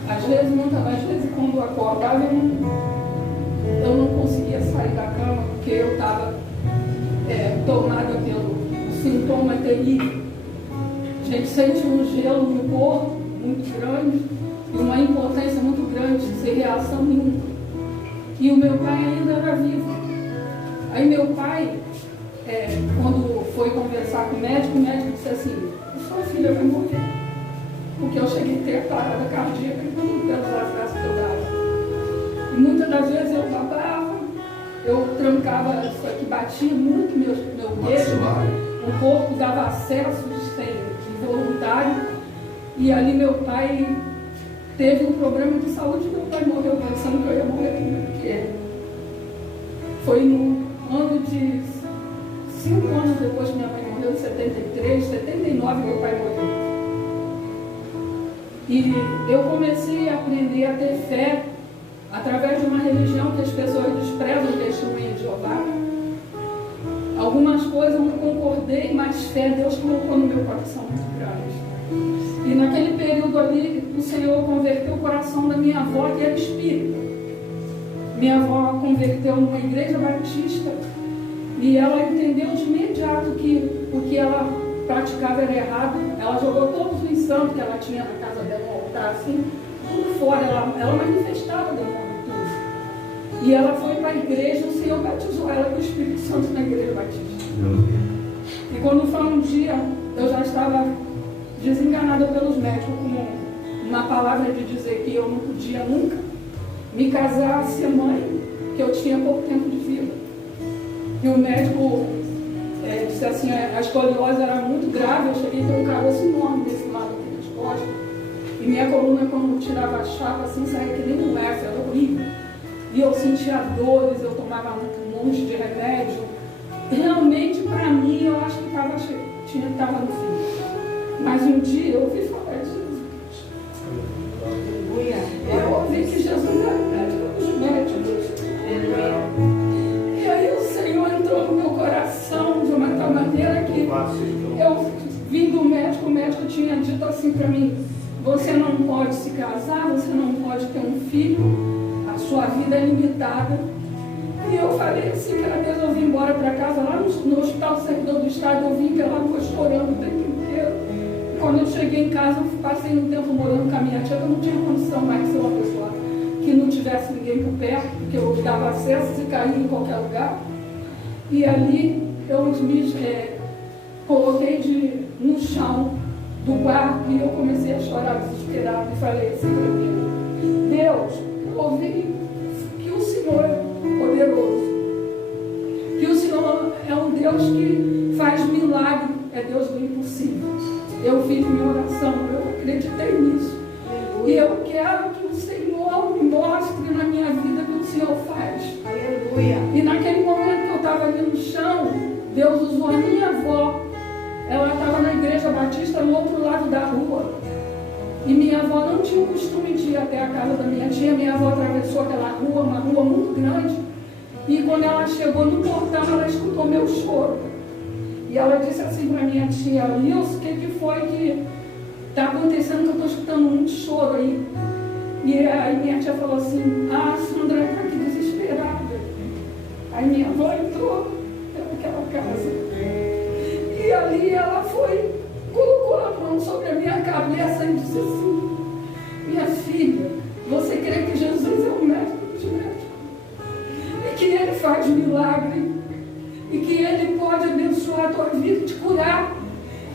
Às vezes, quando eu acordava, eu não conseguia sair da cama, porque eu estava tomada pelo sintoma terrível. A gente sente um gelo no corpo muito grande e uma impotência muito grande, sem reação nenhuma. E o meu pai ainda era vivo. Aí meu pai, quando foi conversar com o médico disse assim: sua filha vai morrer. porque eu cheguei a ter parada cardíaca e tudo pelas graças que eu dava. E muitas das vezes eu babava, eu trancava isso aqui, batia muito meu dedo, o corpo dava acesso involuntário, e ali meu pai teve um problema de saúde, meu pai morreu pensando que eu ia morrer primeiro que ele. Foi no ano de 5 anos depois que minha mãe morreu, em 73, 79 meu pai morreu. E eu comecei a aprender a ter fé através de uma religião que as pessoas desprezam, o testemunho de Jeová. Algumas coisas eu não concordei, mas fé Deus colocou no meu coração muito grande. E naquele período ali, o Senhor converteu o coração da minha avó, que era espírita. Minha avó converteu numa igreja batista e ela entendeu de imediato que o que ela praticava era errado. Ela jogou todos os santos que ela tinha na casa dela, no altar, assim, tudo fora. Ela manifestava demônio, tudo. E ela foi para a igreja, o Senhor batizou ela com o Espírito Santo na igreja batista. E quando foi um dia, eu já estava desenganada pelos médicos com uma palavra de dizer que eu não podia nunca me casar, ser mãe, que eu tinha pouco tempo de vida. E o médico disse assim, a escoliose era muito grave, eu cheguei a ter um caroço enorme desse lado aqui nas costas. E minha coluna, quando tirava a chapa, assim, saía que nem um F, era horrível. E eu sentia dores, eu tomava um monte de remédio. Realmente, para mim, eu acho que estava no fim. Mas um dia eu ouvi falar de Jesus. Eu ouvi que Jesus era médico dos médicos. E aí o Senhor entrou no meu coração de uma tal maneira que eu vim do médico, o médico tinha dito assim para mim: você não pode se casar, você não pode ter um filho, a sua vida é limitada. E eu falei assim, cada vez eu vim embora para casa, lá no Hospital do Servidor do Estado, eu vim pela rua chorando o tempo inteiro. E quando eu cheguei em casa, eu passei um tempo morando com a minha tia, eu não tinha condição mais de ser uma pessoa que não tivesse ninguém por perto, porque eu dava acesso e caía em qualquer lugar. E ali eu me coloquei no chão do quarto e eu comecei a chorar desesperado e falei assim para mim: Deus, eu ouvi que o Senhor é poderoso, que o Senhor é um Deus que faz milagre, é Deus do impossível. Eu fiz minha oração, eu acreditei nisso. E eu quero que o Senhor me mostre na minha vida o que o Senhor faz. Aleluia. E naquele momento que eu estava ali no chão, Deus usou a minha avó. Ela estava na igreja batista no outro lado da rua. E minha avó não tinha o costume de ir até a casa da minha tia. Minha avó atravessou aquela rua, uma rua muito grande. E quando ela chegou no portão, ela escutou meu choro. E ela disse assim para minha tia: Nilson, o que foi que está acontecendo, que eu estou escutando muito choro aí? E aí minha tia falou assim: a Sandra está aqui desesperada. Aí minha avó entrou naquela casa. E ali ela foi, colocou a mão sobre a minha cabeça e disse assim: minha filha, você crê que Jesus é o médico dos médicos? E que Ele faz milagre? E que Ele pode abençoar a tua vida e te curar?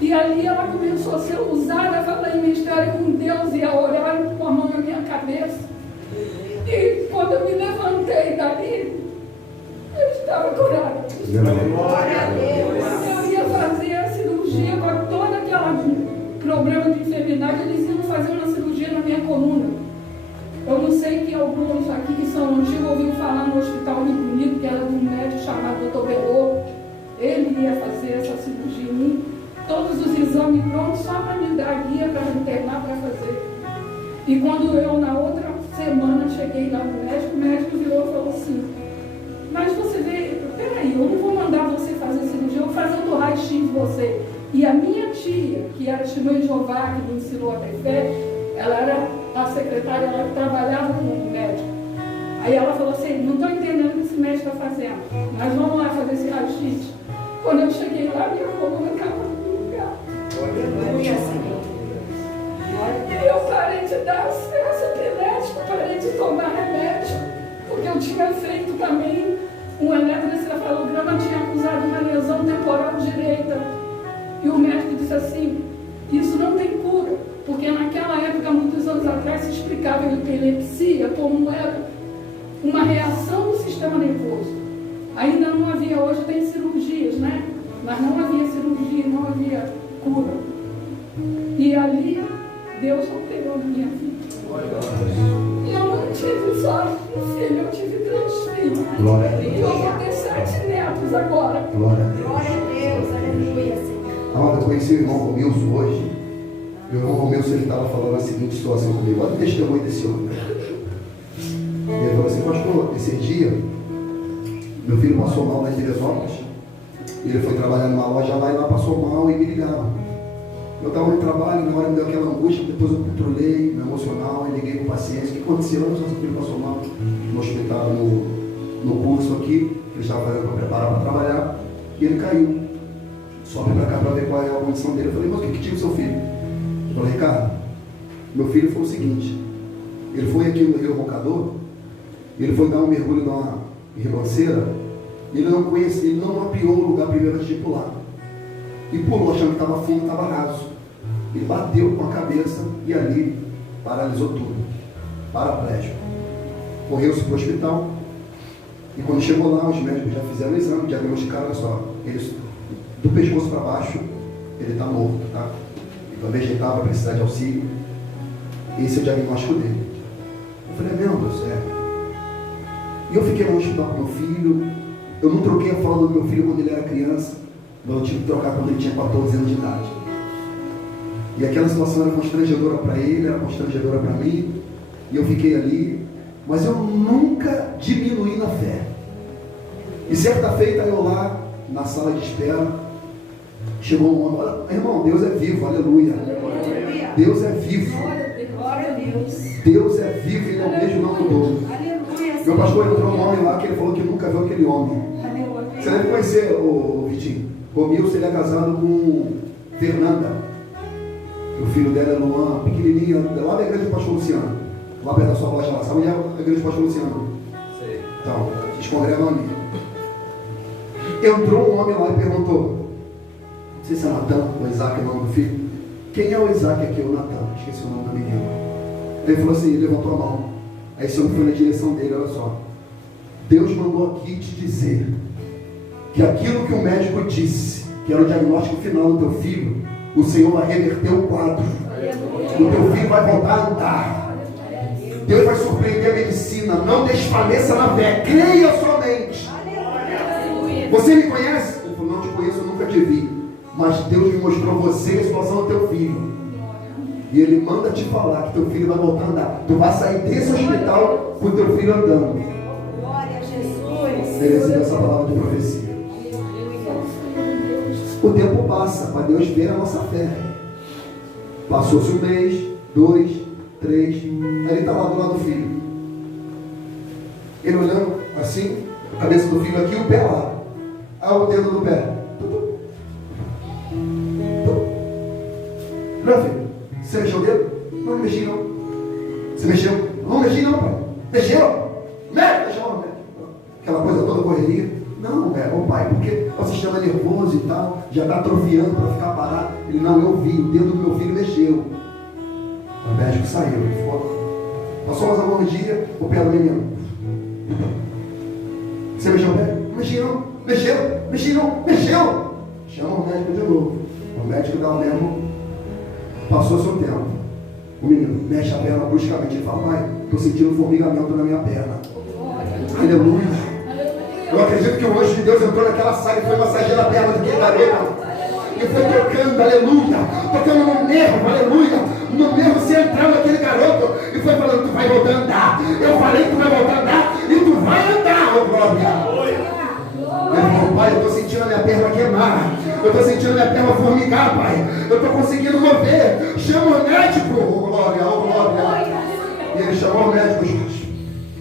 E ali ela começou a ser usada, a falar em mistério com Deus e a orar com a mão na minha cabeça. E quando eu me levantei dali, eu estava curada. Glória a Deus. Eu ia fazer a cirurgia com todo aquele problema de enfermidade, eles iam fazer uma cirurgia na minha coluna. Eu não sei que alguns aqui que são antigos ouviram falar no Hospital Rio Bonito, que era de um médico chamado Dr. Belô. Ele ia fazer essa cirurgia em mim. Todos os exames prontos, só para me dar guia para internar para fazer. E quando eu, na outra semana, cheguei lá no médico, o médico virou e falou assim: mas você vê, peraí, eu não vou mandar você fazer cirurgia, eu vou fazer um raio-x de você. E a minha tia, que era testemunha de Jeová, que me ensinou a ter fé, ela era a secretária, ela trabalhava com o médico. Aí ela falou assim: não estou entendendo o que esse médico está fazendo, mas vamos lá fazer esse raio-x. Quando eu cheguei lá, minha coluna estava no lugar. Aleluia, Senhor. E eu parei de dar acesso epilético, parei de tomar remédio, porque eu tinha feito também um eletroencefalograma, tinha acusado uma lesão temporal direita. E o médico disse assim: isso não tem cura, porque naquela naquela época, muitos anos atrás, se explicava a epilepsia como era uma reação do sistema nervoso. Ainda não havia, hoje tem cirurgias, né? Mas não havia cirurgia, não havia cura. E ali, Deus operou na minha vida. E eu não tive só um filho, eu tive 3 filhos. Glória a Deus. E eu vou ter 7 netos agora. Glória a Deus. Glória a Deus, aleluia, Senhor. Amada, eu conheci o irmão Romilson hoje. O irmão Romilson, ele estava falando a seguinte situação comigo. Olha o testemunho desse homem. Ele falou assim: pastor, esse dia, meu filho passou mal nas Teresópolis. Ele foi trabalhar numa loja lá e lá passou mal e me ligava. Eu estava no trabalho, na hora me deu aquela angústia, depois eu controlei, meu emocional, e liguei com paciência. O que aconteceu? Eu não sei se o filho passou mal no hospital, no curso aqui, que ele estava fazendo para preparar para trabalhar, e ele caiu. Sobe para cá para ver qual é a condição dele. Eu falei: mas o que tinha o seu filho? Eu falei: Ricardo, meu filho foi o seguinte, ele foi aqui no Rio Roncador, ele foi dar um mergulho numa ribanceira, ele não conhecia, ele não mapeou o lugar primeiro antes de pular. E pulou achando que estava fundo, estava raso. Ele bateu com a cabeça e ali paralisou tudo. Paraplégico. Correu-se para o hospital. E quando chegou lá, os médicos já fizeram o exame, diagnosticaram: olha só, ele, do pescoço para baixo, ele está morto, tá? Ele vai vegetar, vai precisar de auxílio. Esse é o diagnóstico dele. Eu falei: meu Deus, E eu fiquei no hospital com meu filho. Eu não troquei a fralda do meu filho quando ele era criança. Eu tive que trocar quando ele tinha 14 anos de idade. E aquela situação era constrangedora para ele, era constrangedora para mim. E eu fiquei ali. Mas eu nunca diminuí na fé. E certa feita eu lá, na sala de espera, chegou um homem: olha, irmão, Deus é vivo, aleluia. Aleluia. Deus é vivo. Glória a Deus. Deus é vivo, Ele é o mesmo, não mudou. Aleluia, Meu Senhor. pastor entrou um homem lá que ele falou que nunca viu aquele homem. Aleluia. Você deve conhecer, o Vitinho. Romilson, ele é casado com Fernanda. O filho dela é Luan, pequenininha, lá da igreja do pastor Luciano. Lá perto da sua loja lá. Sabe onde é a igreja do pastor Luciano? Sei. Então, eles congregam ali. Entrou um homem lá e perguntou: não sei se é Natan ou Isaac é o nome do filho. Quem é o Isaac aqui? O Natan. Esqueci o nome do menino. Ele falou assim, ele levantou a mão. Aí esse homem foi na direção dele: olha só, Deus mandou aqui te dizer que aquilo que o médico disse, que era o diagnóstico final do teu filho, o Senhor vai reverter o quadro. O teu filho vai voltar a andar. Deus vai surpreender a medicina. Não desfaleça na fé, creia somente. Você me conhece? Ele falou: não te conheço, eu nunca te vi. Mas Deus me mostrou você e a situação do teu filho. E Ele manda te falar que teu filho vai voltar a andar. Tu vai sair desse hospital com o teu filho andando. Glória a Jesus. Ele recebeu essa palavra de profecia. O tempo passa para Deus ver a nossa fé. Passou-se 1 mês, 2, 3. Aí ele está lá do lado do filho. Ele olhando assim, a cabeça do filho aqui, o pé lá. Aí o dedo do pé. Não, filho, você mexeu o dedo? Não mexi não. Você mexeu? Não mexi não, pai. Mexeu? Mexeu. Aquela coisa toda, correria. Não, ô pai, porque o sistema nervoso e tal, já está atrofiando para ficar parado. Ele: não, eu vi, o dedo do meu filho mexeu. O médico saiu, ele ficou. Passou mais alguns dias, o pé do menino. Você mexeu o pé? Não mexi não. Mexeu? Mexi não. Mexeu? Chama o médico de novo. O médico dá o mesmo. Passou-se um tempo. O menino mexe a perna bruscamente. Ele fala: pai, estou sentindo um formigamento na minha perna. Aleluia. Eu acredito que o anjo de Deus entrou naquela sala e foi massageando a perna daquele garoto. E foi tocando, aleluia. Tocando no nervo, aleluia. No nervo central daquele garoto. E foi falando: tu vai voltar a andar. Eu falei que tu vai voltar a andar. E tu vai andar, ô glória. Ele falou: pai, eu estou sentindo a minha perna queimar. Eu estou sentindo a minha perna formigar, pai. Eu estou conseguindo mover. Chama o médico, ô glória, ô glória. E ele chamou o médico, gente.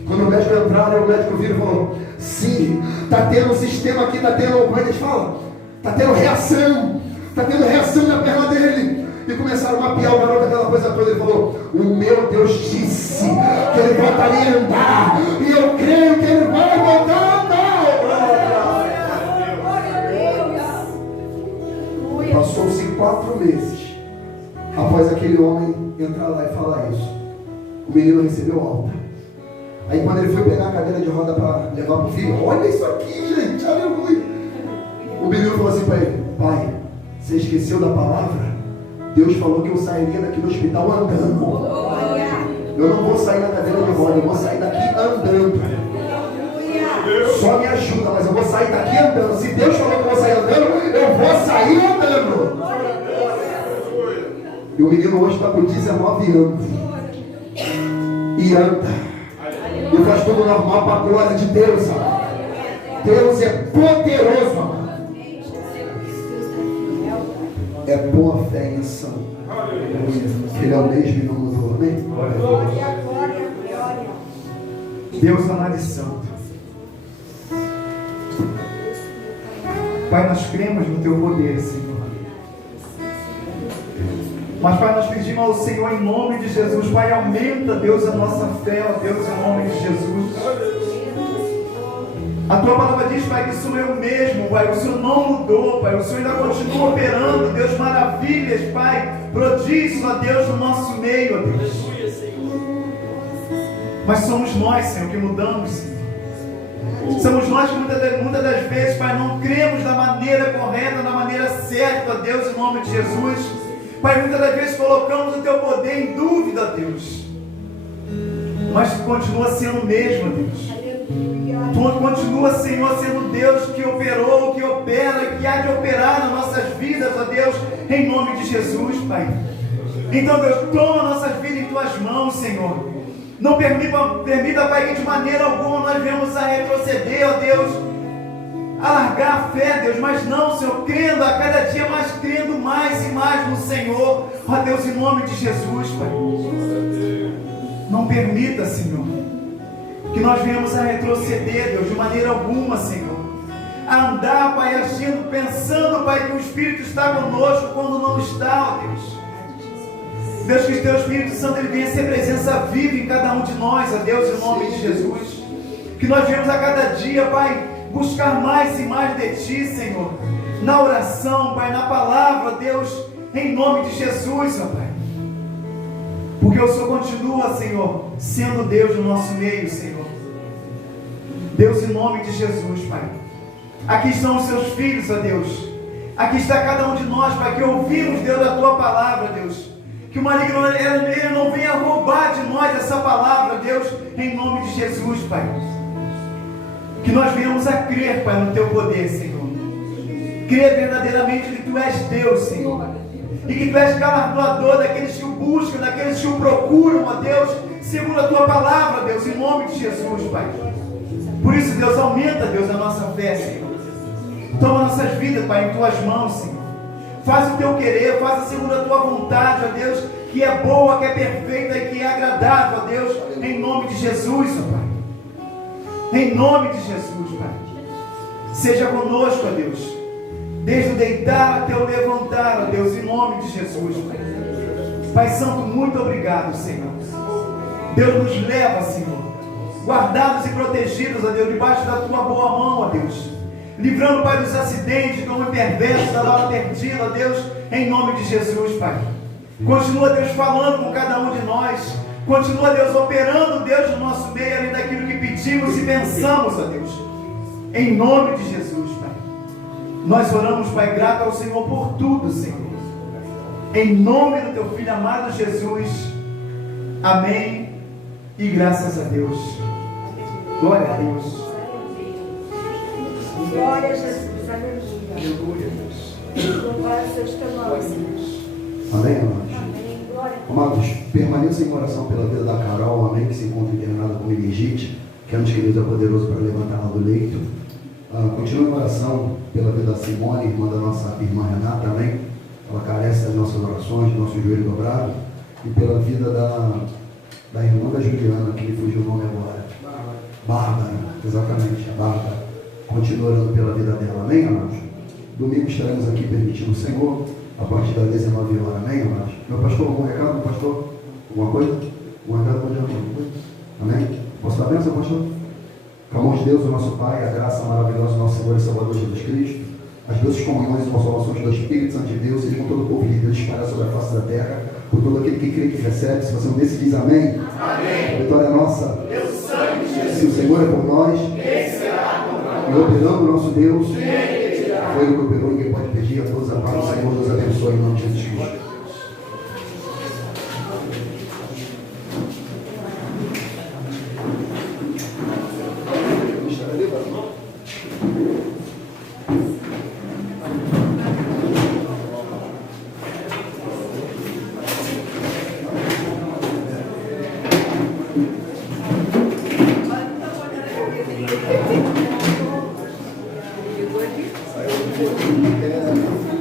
Quando o médico entraram, o médico vira e falou: sim, está tendo um sistema aqui, está tendo, como é que eles falam? Está tendo reação. Está tendo reação na perna dele. E começaram a mapear o garoto, aquela coisa toda. Ele falou: o meu Deus disse que ele voltaria a andar. E eu creio que ele vai voltar a andar. Passou-se 4 meses após aquele homem entrar lá e falar isso. O menino recebeu alta. Aí quando ele foi pegar a cadeira de roda para levar para o filho, olha isso aqui, gente, aleluia. O menino falou assim para ele: pai, você esqueceu da palavra? Deus falou que eu sairia daqui do hospital andando. Eu não vou sair na cadeira de roda, eu vou sair daqui andando. Só me ajuda, mas eu vou sair daqui andando. Se Deus falou que eu vou sair andando, eu vou sair andando. E o menino hoje está com 19 anos. E anda. E faz tudo normal para a glória de Deus. Deus é poderoso, amado. É boa fé em ação. Ele é o mesmo e não mudou, amém? Glória, glória, glória. Deus amado e santo. Pai, nós cremos no teu poder, Senhor. Mas, Pai, nós pedimos ao Senhor em nome de Jesus. Pai, aumenta, Deus, a nossa fé, ó Deus, em nome de Jesus. A tua palavra diz, Pai, que o Senhor é o mesmo, Pai. O Senhor não mudou, Pai. O Senhor ainda continua operando, Deus, maravilhas, Pai. Prodígios, ó Deus, no nosso meio, ó Deus. Mas somos nós, Senhor, que mudamos, Senhor. Somos nós que muitas das vezes, Pai, não cremos da maneira correta, da maneira certa, ó Deus, em nome de Jesus. Pai, muitas das vezes colocamos o teu poder em dúvida, ó Deus. Mas tu continua sendo o mesmo, ó Deus. Tu continua, Senhor, sendo Deus que operou, que opera e que há de operar nas nossas vidas, ó Deus, em nome de Jesus, Pai. Então, Deus, toma nossas vidas em tuas mãos, Senhor. Não permita, Pai, que de maneira alguma nós venhamos a retroceder, ó Deus, a largar a fé, Deus, mas não, Senhor, crendo a cada dia mais, crendo mais e mais no Senhor, ó Deus, em nome de Jesus, Pai. Não permita, Senhor, que nós venhamos a retroceder, Deus, de maneira alguma, Senhor, a andar, Pai, agindo, pensando, Pai, que o Espírito está conosco quando não está, ó Deus. Deus, que o teu Espírito Santo ele venha ser presença viva em cada um de nós, ó Deus, em nome de Jesus. Que nós venhamos a cada dia, Pai, buscar mais e mais de Ti, Senhor, na oração, Pai, na palavra, Deus, em nome de Jesus, ó Pai. Porque o Senhor continua, Senhor, sendo Deus no nosso meio, Senhor. Deus, em nome de Jesus, Pai. Aqui estão os seus filhos, ó Deus. Aqui está cada um de nós, Pai, que ouvimos, Deus, a Tua palavra, Deus. Que o maligno ele não venha roubar de nós essa palavra, Deus, em nome de Jesus, Pai. Que nós venhamos a crer, Pai, no Teu poder, Senhor. Crer verdadeiramente que Tu és Deus, Senhor. E que Tu és galardoador daqueles que o buscam, daqueles que o procuram, ó Deus, segundo a Tua palavra, Deus, em nome de Jesus, Pai. Por isso, Deus, aumenta, Deus, a nossa fé, Senhor. Toma nossas vidas, Pai, em Tuas mãos, Senhor. Faz o Teu querer, faça segundo a Tua vontade, ó Deus, que é boa, que é perfeita e que é agradável, ó Deus, em nome de Jesus, ó Pai. Em nome de Jesus, Pai. Seja conosco, ó Deus, desde o deitar até o levantar, ó Deus, em nome de Jesus, Pai. Pai Santo, muito obrigado, Senhor. Deus nos leva, Senhor, guardados e protegidos, ó Deus, debaixo da Tua boa mão, ó Deus. Livrando, Pai, dos acidentes, do homem perverso, da hora perdida, ó Deus, em nome de Jesus, Pai. Continua, Deus, falando com cada um de nós. Continua, Deus, operando, Deus, no nosso meio, além daquilo que pedimos e pensamos, ó Deus. Em nome de Jesus, Pai. Nós oramos, Pai, grato ao Senhor por tudo, Senhor. Em nome do Teu Filho amado Jesus. Amém. E graças a Deus. Glória a Deus. Glória a Jesus, aleluia. Aleluia, Deus. Louvado seja o Teu nome, Senhor. Amém, amados? Amém, glória. Amados, permaneçam em oração pela vida da Carol, amém, que se encontra internada com meningite, que antes que Deus é poderoso para levantá-la do leito. Continue em oração pela vida da Simone, irmã da nossa irmã Renata, amém. Ela carece das nossas orações, do nosso joelho dobrado. E pela vida da irmã da Juliana, que me fugiu o nome agora. Bárbara, exatamente, a Bárbara. Continue orando pela vida dela, amém, amados? Domingo estaremos aqui permitindo o Senhor, a partir das 19 horas, amém, amados? Meu pastor, algum recado, meu pastor? Alguma coisa? Algum recado, pode alguma coisa? Amém? Posso dar bênção, pastor? Com o amor de Deus, o nosso Pai, a graça maravilhosa do nosso Senhor e Salvador Jesus Cristo, as doces comunhões e consolações do Espírito Santo de Deus, e com todo o povo de Deus espalhado sobre a face da terra, por todo aquele que crê que recebe. Se você não desse, diz amém. A vitória é nossa. Se o Senhor é por nós, e operando o nosso Deus, foi o que operou. Ninguém pode pedir. A todos a paz do Senhor nos abençoe em nome de Jesus Cristo. Thank you.